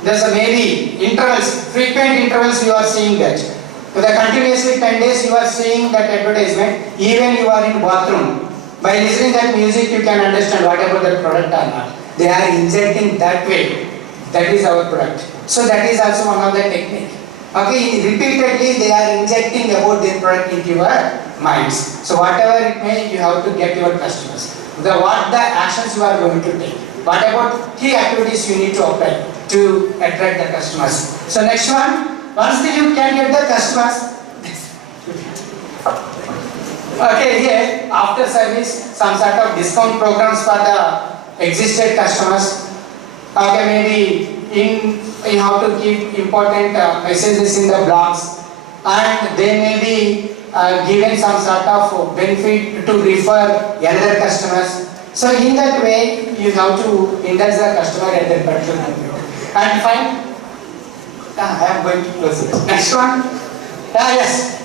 There's a maybe intervals, frequent intervals you are seeing that. So the continuously 10 days you are seeing that advertisement, even you are in bathroom. By listening that music you can understand what about that product or not. They are injecting that way. That is our product. So that is also one of the technique. Okay, repeatedly they are injecting about their product into your minds. So whatever it may, you have to get your customers. What the actions you are going to take. What about key activities you need to apply to attract the customers. So next one, once you can get the customers. Okay, here after service, some sort of discount programs for the existed customers. Okay, maybe you have to keep important messages in the blogs, and they may be given some sort of benefit to refer other customers. So in that way, you have to indulge the customer at that particular moment. And fine. I am going to close it. Next one. Yes.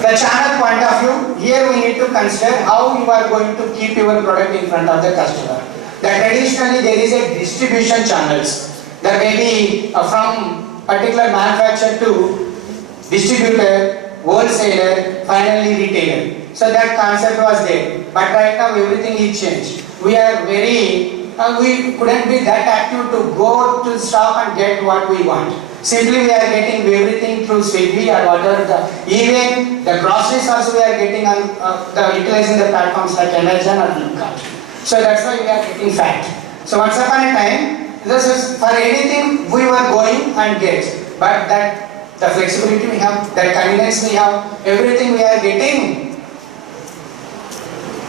The channel point of view. Here we need to consider how you are going to keep your product in front of the customer. That traditionally there is a distribution channels. There may be from particular manufacturer to distributor, wholesaler, finally retailer. So that concept was there. But right now everything is changed. We are we couldn't be that active to go to shop and get what we want. Simply we are getting everything through Swiggy or whatever. Even the groceries also we are getting on utilizing the platforms like Amazon or Flipkart. So that's why we are getting fat. So once upon a time, this is for anything we were going and get. But that the flexibility we have, the convenience we have, everything we are getting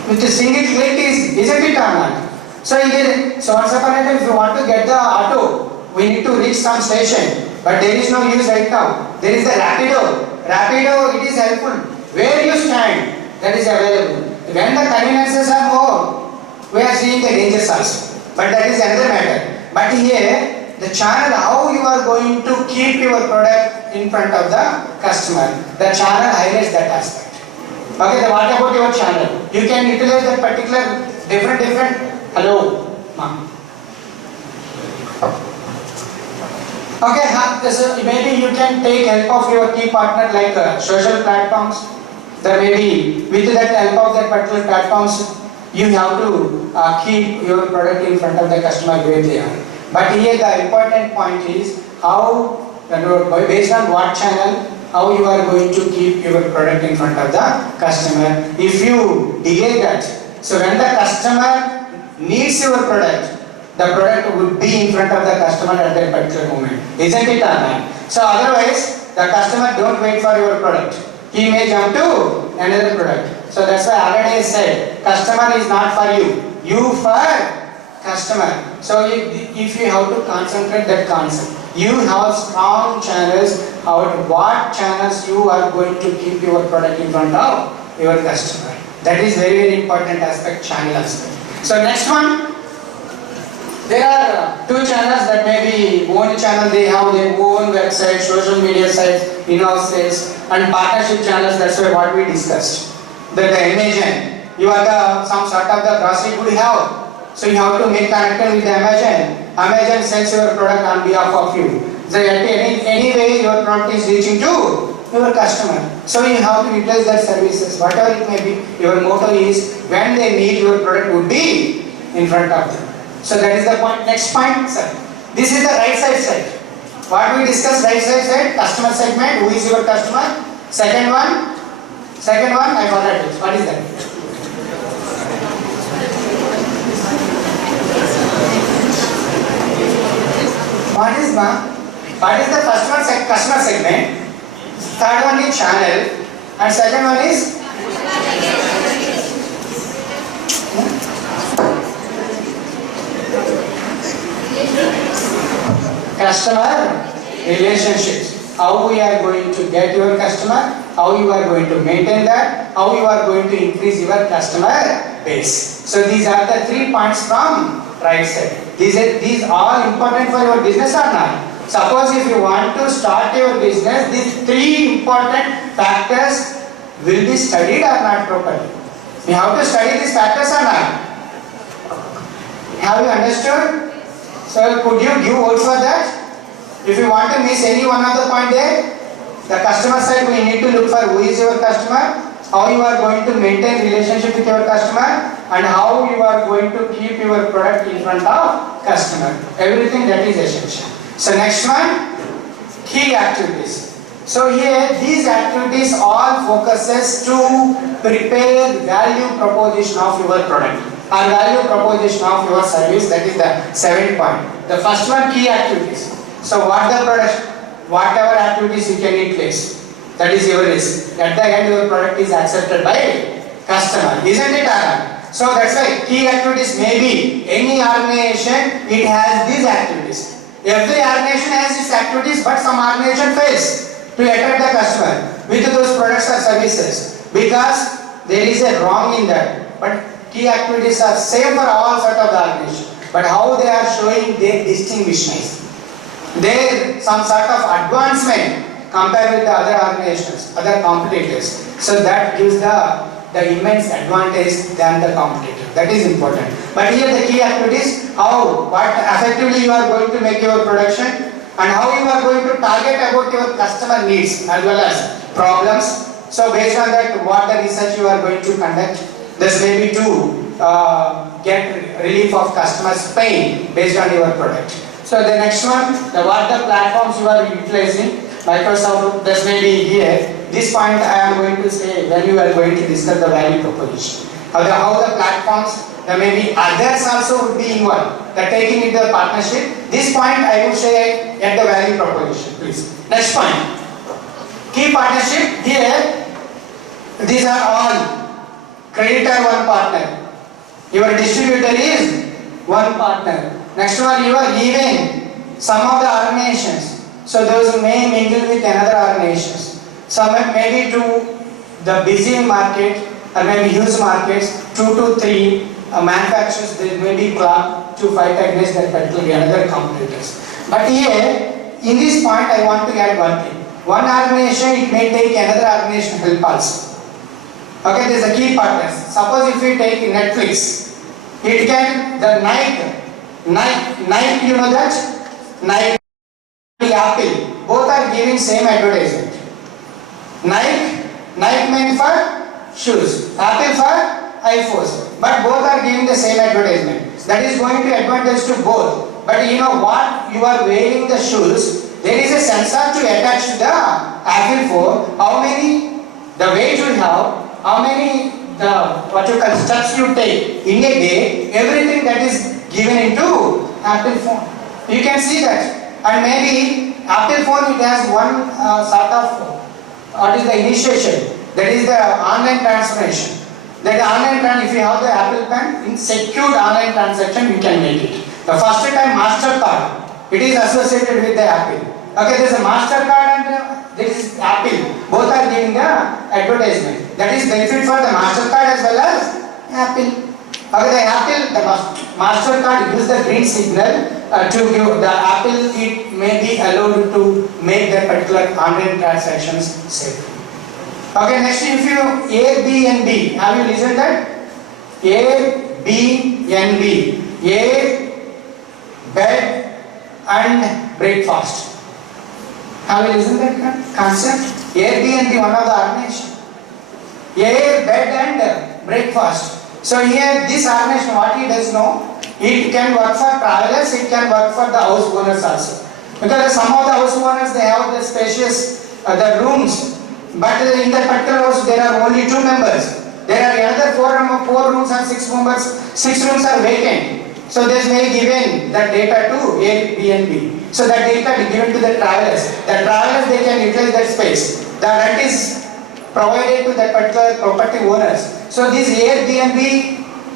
with a single click isn't it or not? So once upon a time, if you want to get the auto, we need to reach some station. But there is no use right now. There is the Rapido. Rapido, it is helpful. Where you stand, that is available. When the conveniences are more, we are seeing the dangers also. But that is another matter. But here, the channel, how you are going to keep your product in front of the customer. The channel highlights that aspect. Okay, then what about your channel? You can utilize that particular different. Hello, ma'am. Okay, so maybe you can take help of your key partner like social platforms. There may be with that help of that particular platforms, you have to keep your product in front of the customer where they are. But here the important point is how, based on what channel, how you are going to keep your product in front of the customer. If you delay that, so when the customer needs your product, the product would be in front of the customer at that particular moment. Isn't it or not? So otherwise, the customer don't wait for your product. He may jump to another product. So that's why already I said, customer is not for you. You for customer. So if you have to concentrate that concept, you have strong channels about what channels you are going to keep your product in front of your customer. That is very important aspect, channel aspect. So next one, there are two channels that may be own channel, they have their own website, social media sites, in-house sales, and partnership channels. That's why what we discussed. That the Amazon, you are some sort of the grocery good have. So you have to make connection with the Amazon. Amazon sells your product on behalf of you. So any way your product is reaching to your customer. So you have to utilize that services, whatever it may be. Your motto is when they need your product would be in front of them. So that is the point. Next point, sir. This is the right side. What we discussed, right side, customer segment. Who is your customer? Second one, I forgot it. What is that? What is the first one? Customer segment. Third one is channel, and second one is customer relationships. How we are going to get your customer, how you are going to maintain that, how you are going to increase your customer base. So these are the 3 points from right side. These are important for your business or not? Suppose if you want to start your business, these 3 important factors will be studied or not properly. You have to study these factors or not? Have you understood? So could you give words for that? If you want to miss any one of the point there, the customer side we need to look for who is your customer, how you are going to maintain relationship with your customer, and how you are going to keep your product in front of customer. Everything that is essential. So next one, key activities. So here these activities all focuses to prepare value proposition of your product or value proposition of your service. That is the 7th point. The first one, key activities. So what the product, whatever activities you can utilize, that is your risk. At the end your product is accepted by customer. Isn't it or not? So that's why key activities may be any organization, it has these activities. Every organization has its activities, but some organization fails to attract the customer with those products or services because there is a wrong in that. But key activities are same for all sort of the organization. But how they are showing their distinguishness. There some sort of advancement compared with the other organizations, other competitors. So that gives the immense advantage than the competitor. That is important. But here the key activities, what effectively you are going to make your production and how you are going to target about your customer needs as well as problems, So based on that, what the research you are going to conduct? This may be to get relief of customers' pain based on your product. So the next one, what the platforms you are utilizing, Microsoft, this may be here. This point I am going to say when you are going to discuss the value proposition. How the platforms, there may be others also would be involved. The taking into the partnership. This point I would say at the value proposition, please. Next point. Key partnership here. These are all creditor one partner. Your distributor is one partner. Next one, you are giving some of the organizations. So those who may mingle with another organizations. Some maybe to the busy market or maybe huge markets, 2 to 3 manufacturers, they may be club to fight against that particular another competitors. But here, in this point, I want to add one thing. One organization, it may take another organization help also. Okay, there is a key partners. Suppose if we take Netflix, it can, the Nike, you know that? Nike, Apple, both are giving same advertisement. Nike meant for shoes, Apple for iPhones, but both are giving the same advertisement. That is going to advantage to both. But you know what? You are wearing the shoes. There is a sensor to attach to the Apple phone. How many the weight you have, how many the steps you take in a day, everything that is given into Apple phone. You can see that. And maybe Apple phone, it has one sort of what is the initiation, that is the online transformation. That online if you have the Apple Pen, in secured online transaction you can make it. The first time MasterCard, it is associated with the Apple. Okay, there is a MasterCard and this is Apple. Both are giving the advertisement. That is benefit for the MasterCard as well as Apple. Okay, the Apple, the MasterCard gives the green signal to give the Apple, it may be allowed to make that particular online transactions safe. Okay, next if you Airbnb, have you listened that? Airbnb, A, bed and breakfast. Have you listened that concept? Airbnb, one of the organization. A, bed and breakfast. So here this organization, what it does know, it can work for travelers, it can work for the house owners also. Because some of the house owners, they have the spacious the rooms, but in that particular house there are only 2 members. There are another 4 rooms and 6 members, 6 rooms are vacant. So this may given that data to Airbnb. So that data is given to the travelers. The travelers, they can utilize that space. The rent is provided to that particular property owners. So this Airbnb,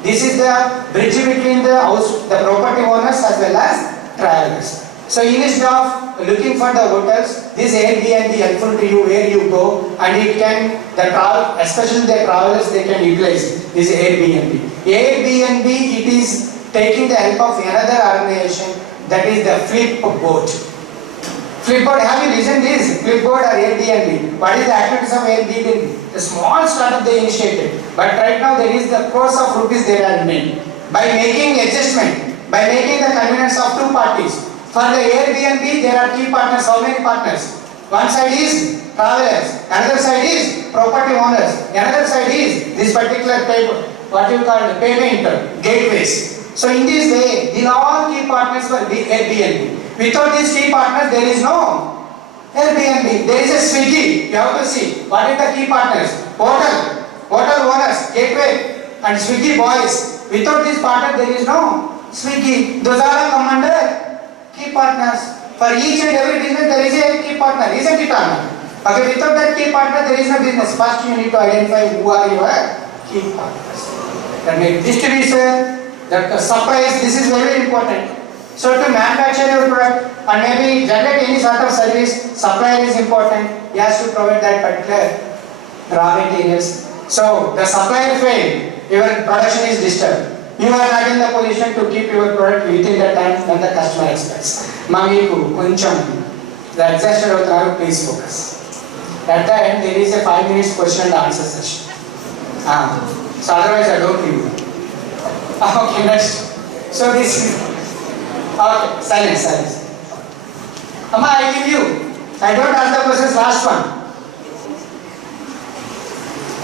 this is the bridge between the house, the property owners as well as travelers. So instead of looking for the hotels, this Airbnb helpful to you where you go, and it can, the travel, especially the travelers, they can utilize this Airbnb. Airbnb, it is taking the help of another organization, that is the Flipboard. Flipboard, have you listened this? Flipboard or Airbnb? What is the activities of Airbnb? The small startup they initiated, but right now there is the crores of rupees they are made. By making adjustment, by making the convenience of 2 parties. For the Airbnb, there are key partners. How many partners? One side is travelers, another side is property owners, another side is this particular paper, what you call the payment gateways. So in this way, these are all key partners for Airbnb. Without these key partners, there is no Airbnb. There is a Swiggy. You have to see what are the key partners. Hotel owners, gateway, and Swiggy boys. Without this partner, there is no Swiggy. Those are come under key partners. For each and every business, there is a key partner. Isn't it, Anna? Okay, without that key partner, there is no business. First, you need to identify who are your key partners. That means distribution. That supplies, this is very important. So to manufacture your product and maybe generate any sort of service, supplier is important. He has to provide that particular raw materials. So the supplier failed, your production is disturbed. You are not in the position to keep your product within the time when the customer expects. Mamiku, koncham, the exhausted of please focus. At the end, there is a 5 minutes question and answer session. So otherwise I don't give you. Okay, next. So this, okay, silence. Amma, I give you. I don't ask the questions, last one.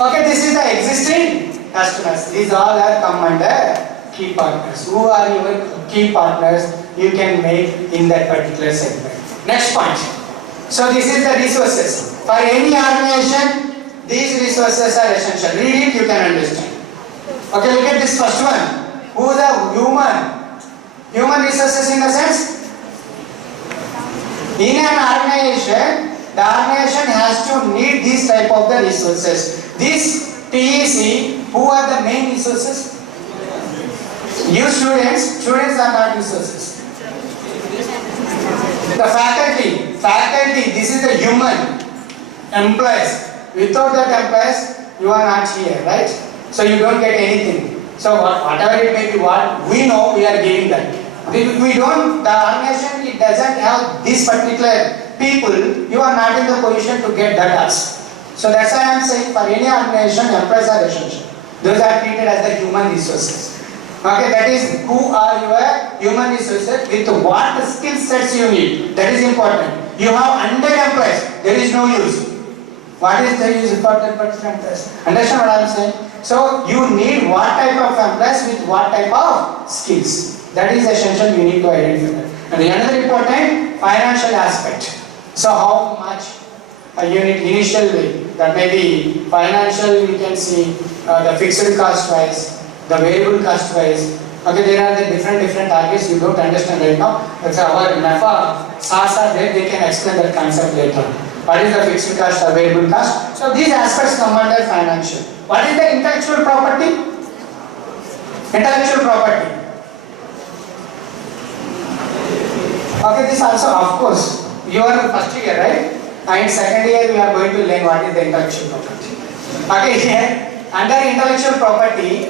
Okay, this is the existing customers. These all are come under key partners. Who are your key partners you can make in that particular segment? Next point. So this is the resources. For any organization, these resources are essential. Read it, you can understand. Okay, look at this first one. Who the human resources in the sense? In an organization, the organization has to need this type of the resources. This TEC, who are the main resources? You students are not resources. The faculty, this is the human employees. Without that employees, you are not here, right? So you don't get anything. So whatever it may be, what we know, we are giving that. We don't, the organization, it doesn't have this particular people, you are not in the position to get that task. So that's why I am saying for any organization, employees are essential. Those are treated as the human resources. Okay, that is who are your human resources with what skill sets you need. That is important. You have 100 employees, there is no use. What is the use for that particular employees? Understand what I am saying? So you need what type of employees with what type of skills. That is essential, you need to identify. And the another important financial aspect. So how much you need initially, that may be financial, you can see the fixed cost wise, the variable cost wise. Okay, there are the different targets you don't understand right now. That's our NAFA, SAS are there, they can explain that concept later. What is the fixed cost or variable cost? So these aspects come under financial. What is the intellectual property? Intellectual property. Okay, this also, of course, you are first year, right? And second year we are going to learn what is the intellectual property. Okay, here under intellectual property,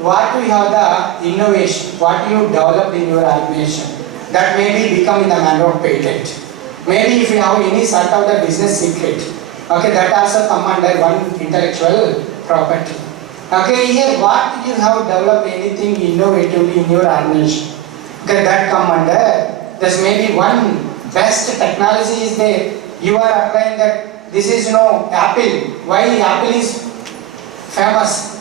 what we have the innovation, what you developed in your organization, that may be become in the manner of patent. Maybe if you have any sort of the business secret, okay, that also come under one intellectual property. Okay, here what you have developed anything innovatively in your organization, okay, that come under. There's maybe one best technology is there. You are applying that. This is Apple. Why Apple is famous?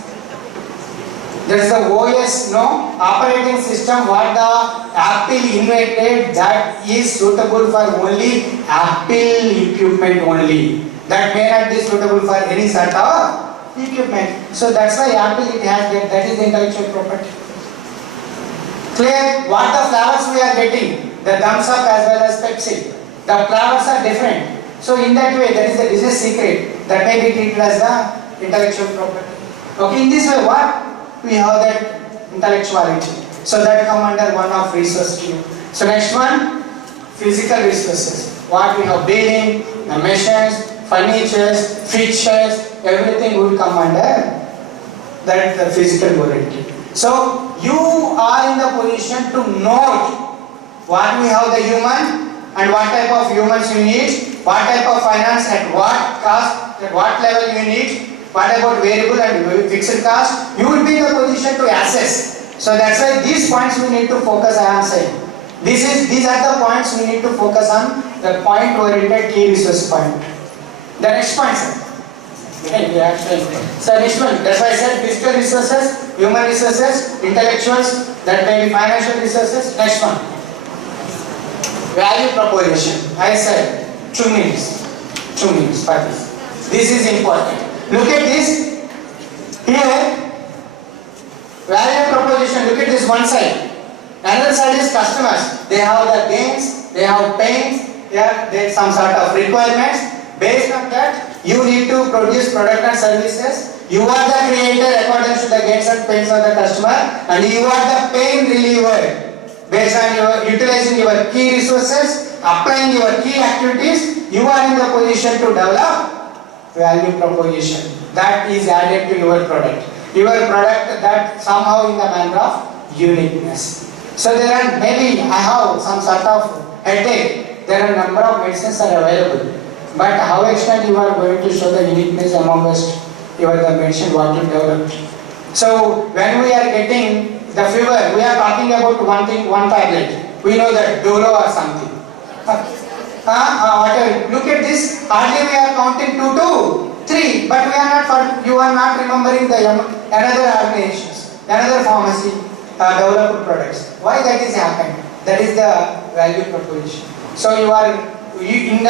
There's the OS operating system what the Apple invented that is suitable for only Apple equipment only. That may not be suitable for any sort of equipment. So that's why Apple it has that is the intellectual property. Clear? What the flavors we are getting? The thumbs up as well as Pepsi. The flavors are different. So in that way, that is the business secret that may be treated as the intellectual property. Okay, in this way, what? We have that intellectuality. So that come under one of resource team. So next one, physical resources. What we have building, the machines, furnitures, fixtures, everything would come under that the physical warranty. So you are in the position to note what we have the human and what type of humans you need, what type of finance at what cost, at what level you need, what about variable and fixed cost, you will be in the position to assess. So that's why these points we need to focus, I am saying. These are the points we need to focus on, the point oriented key resource point. The next point, sir. So next one, that's why I said physical resources, human resources, intellectuals, that may be financial resources. Next one. Value proposition. I said 2 minutes. 2 minutes for this. This is important. Look at this. Here, value proposition. Look at this one side. Another side is customers. They have the gains, they have pains, they have some sort of requirements. Based on that, you need to produce product and services. You are the creator according to the gains and pains of the customer, and you are the pain reliever. Based on your utilizing your key resources, applying your key activities, you are in the position to develop value proposition that is added to your product. Your product that somehow in the manner of uniqueness. So there are maybe I have some sort of headache. There are number of medicines are available, but how extent you are going to show the uniqueness amongst your the medicine what you developed. So when we are getting the fever, we are talking about one thing, one tablet. We know that Dolo or something. Whatever. Look at this. Hardly we are counting 2 to 3. but you are not remembering the another organizations, another pharmacy developed products. Why that is happened? That is the value proposition. So in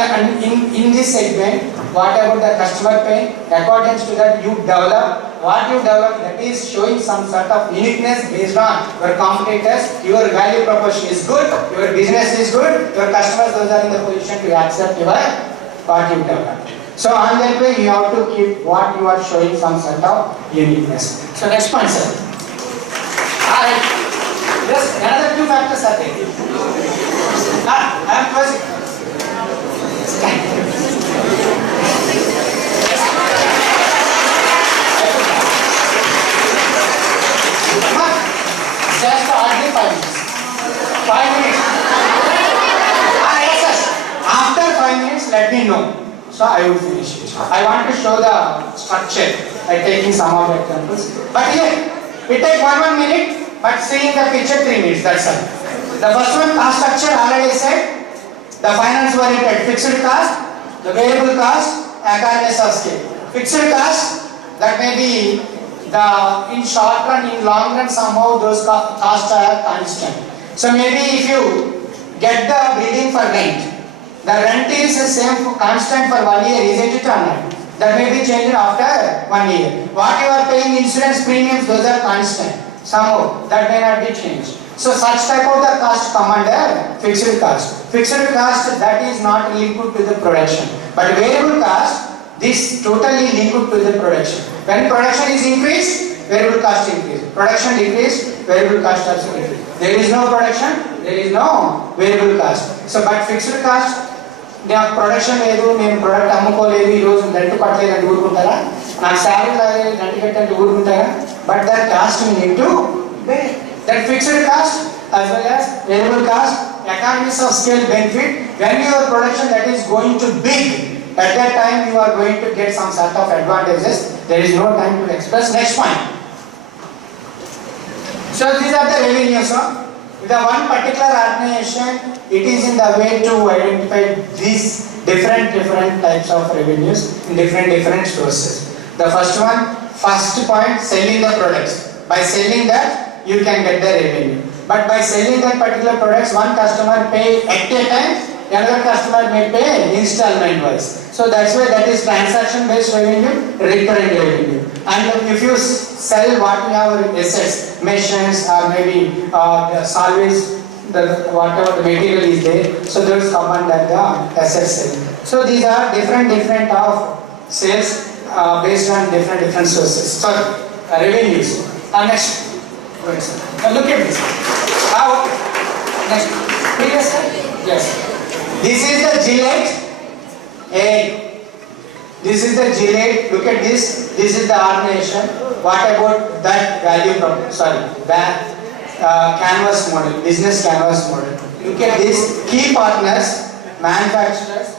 this segment, what about the customer pain? According to that, you develop what you develop, that is showing some sort of uniqueness based on your competitors. Your value proposition is good, your business is good, your customers those are in the position to accept what you developed. So on that way, you have to keep what you are showing some sort of uniqueness. So next point, sir. Alright. Yes, another two factors are there. I am closing. Just hardly 5 minutes. 5 minutes. Yes. After 5 minutes, let me know. So I will finish it. I want to show the structure by taking some of the examples. But here, we take 1 minute, but seeing the picture 3 minutes. That's all. The first one, cost structure, already said. The finance oriented fixed cost, the variable cost, economies of scale. Fixed cost, that may be in short run, in long run, somehow those costs are constant. So maybe if you get the building for rent, the rent is the same constant for 1 year, isn't it or not? That may be changed after 1 year. What you are paying insurance premiums, those are constant. Somehow that may not be changed. So such type of the cost come under fixed cost. Fixed cost, that is not linked to the production. But variable cost, this totally linked to the production. When production is increased, variable cost increase. Production decrease, variable cost also increase. There is no production, there is no variable cost. So but fixed cost, production లేదు, నేను product అమ్ముకోలేదు, ఈ రోజు rent పట్టలేదు అంటే ఊరుకుంటారా? నాకు salary రాలేదు rent కట్టంటే ఊరుకుంటారా? But that cost you need to pay. That fixed cost as well as variable cost, economies of scale benefit. When your production that is going to big, at that time you are going to get some sort of advantages. There is no time to express. Next point. So these are the revenues. The one particular organization, it is in the way to identify these different types of revenues in different sources. The first point, selling the products. By selling that, you can get the revenue. But by selling that particular products, one customer pay at a time, another customer may pay installment wise. So that's why that is transaction based revenue, recurring revenue. And if you sell what you have assets, machines or maybe salvage, whatever the material is there, so those come under the asset sale. So these are different of sales based on different sources. So revenues. Next. Look at this. Next. Previous slide. Yes. This is the Gillette. Hey. This is the Gillette. Look at this. This is the organization. What about that value problem? Sorry. That canvas model. Business canvas model. Look at this. Key partners, manufacturers,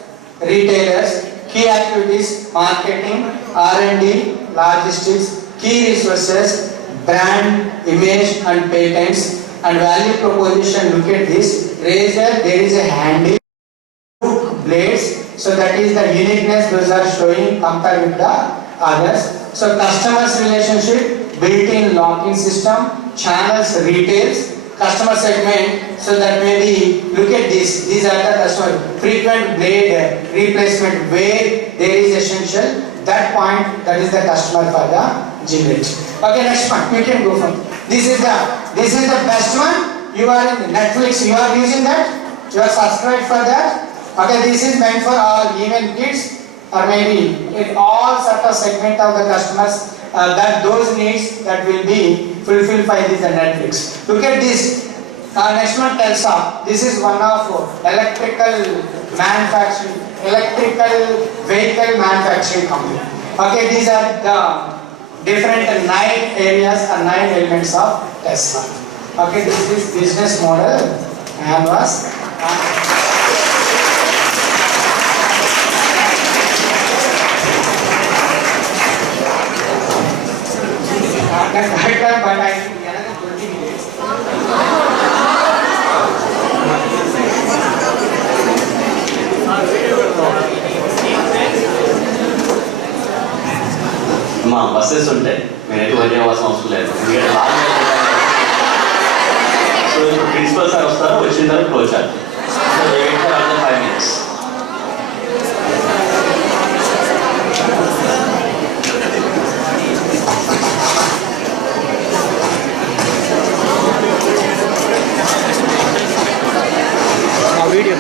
retailers, key activities, marketing, R&D, logistics, key resources, brand, image and patents and value proposition. Look at this. Razor, there is a handy hook, blades. So that is the uniqueness those are showing compared with the others. So customers relationship, built-in locking system, channels, retails, customer segment. So that may be, look at this. These are the customer frequent blade replacement where there is essential. That point, that is the customer for the Gillette. Okay, next one. You can go from. This is the best one. You are in Netflix. You are using that. You are subscribed for that. Okay, this is meant for all, even kids or maybe in all sort of segment of the customers. That those needs that will be fulfilled by this Netflix. Look at this. Next one, Telsa. This is one of electrical vehicle manufacturing company. Okay, these are the different 9 areas or 9 elements of Tesla. Okay, this is business model canvas. But I think another 20 minutes. మా buses ఉంటాయి, నేనైతే one అవ్వాల్సిన అవసరం లేదు. ఎందుకంటే so ఇప్పుడు principal sir వస్తారు, వచ్చిన తర్వాత క్లోజ్ అవుతుంది. So 5 minutes. ఆ video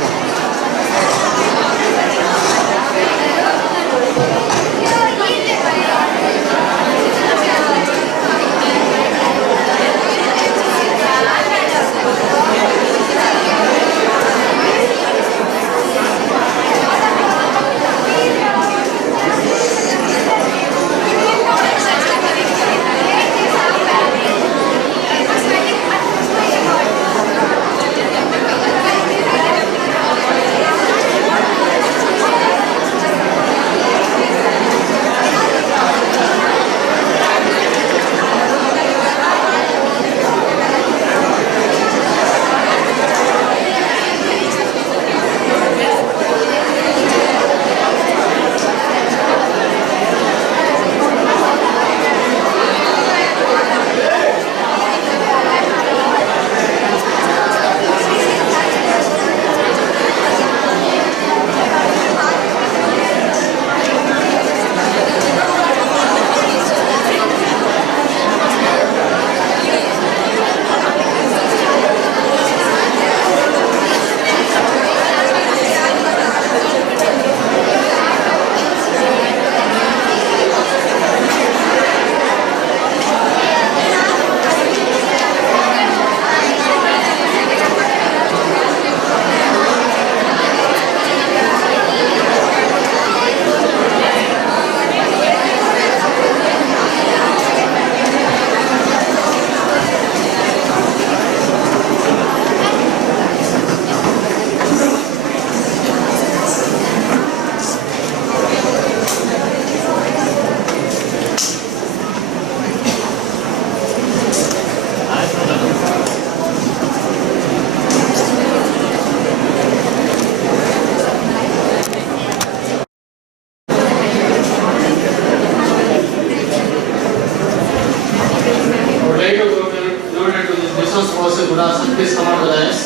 Please come out to the dais.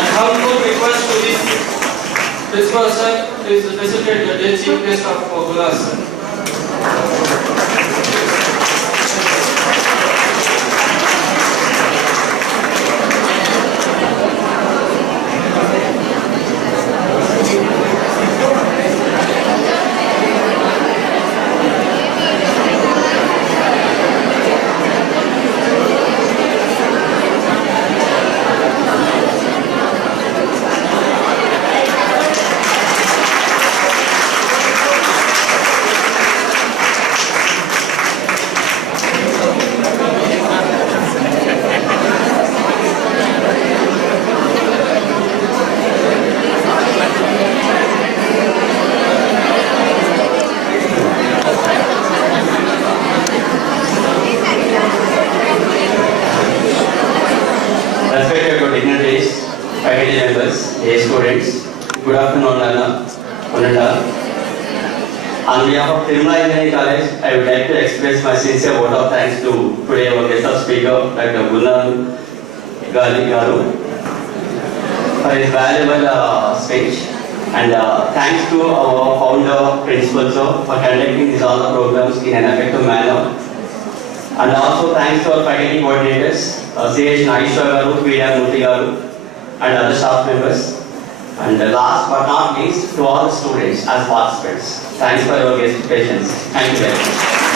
I have no request to this principal sir, please facilitate the day chief guest of Gulas. faculty members, dear students, good afternoon, Ananda. On behalf of Tirumala Engineering College, I would like to express my sincere vote of thanks to today our guest of speaker, Dr. Gunnan Gali Garu, for his valuable speech. And thanks to our founder, principal sir, for conducting these all the programs in an effective manner. And also thanks to our faculty coordinators, C.H. Nageshwar Garu, P.R. Murthy Garu, and other staff members. And last but not least, to all the students as participants. Thanks for your patience. Thank you very much.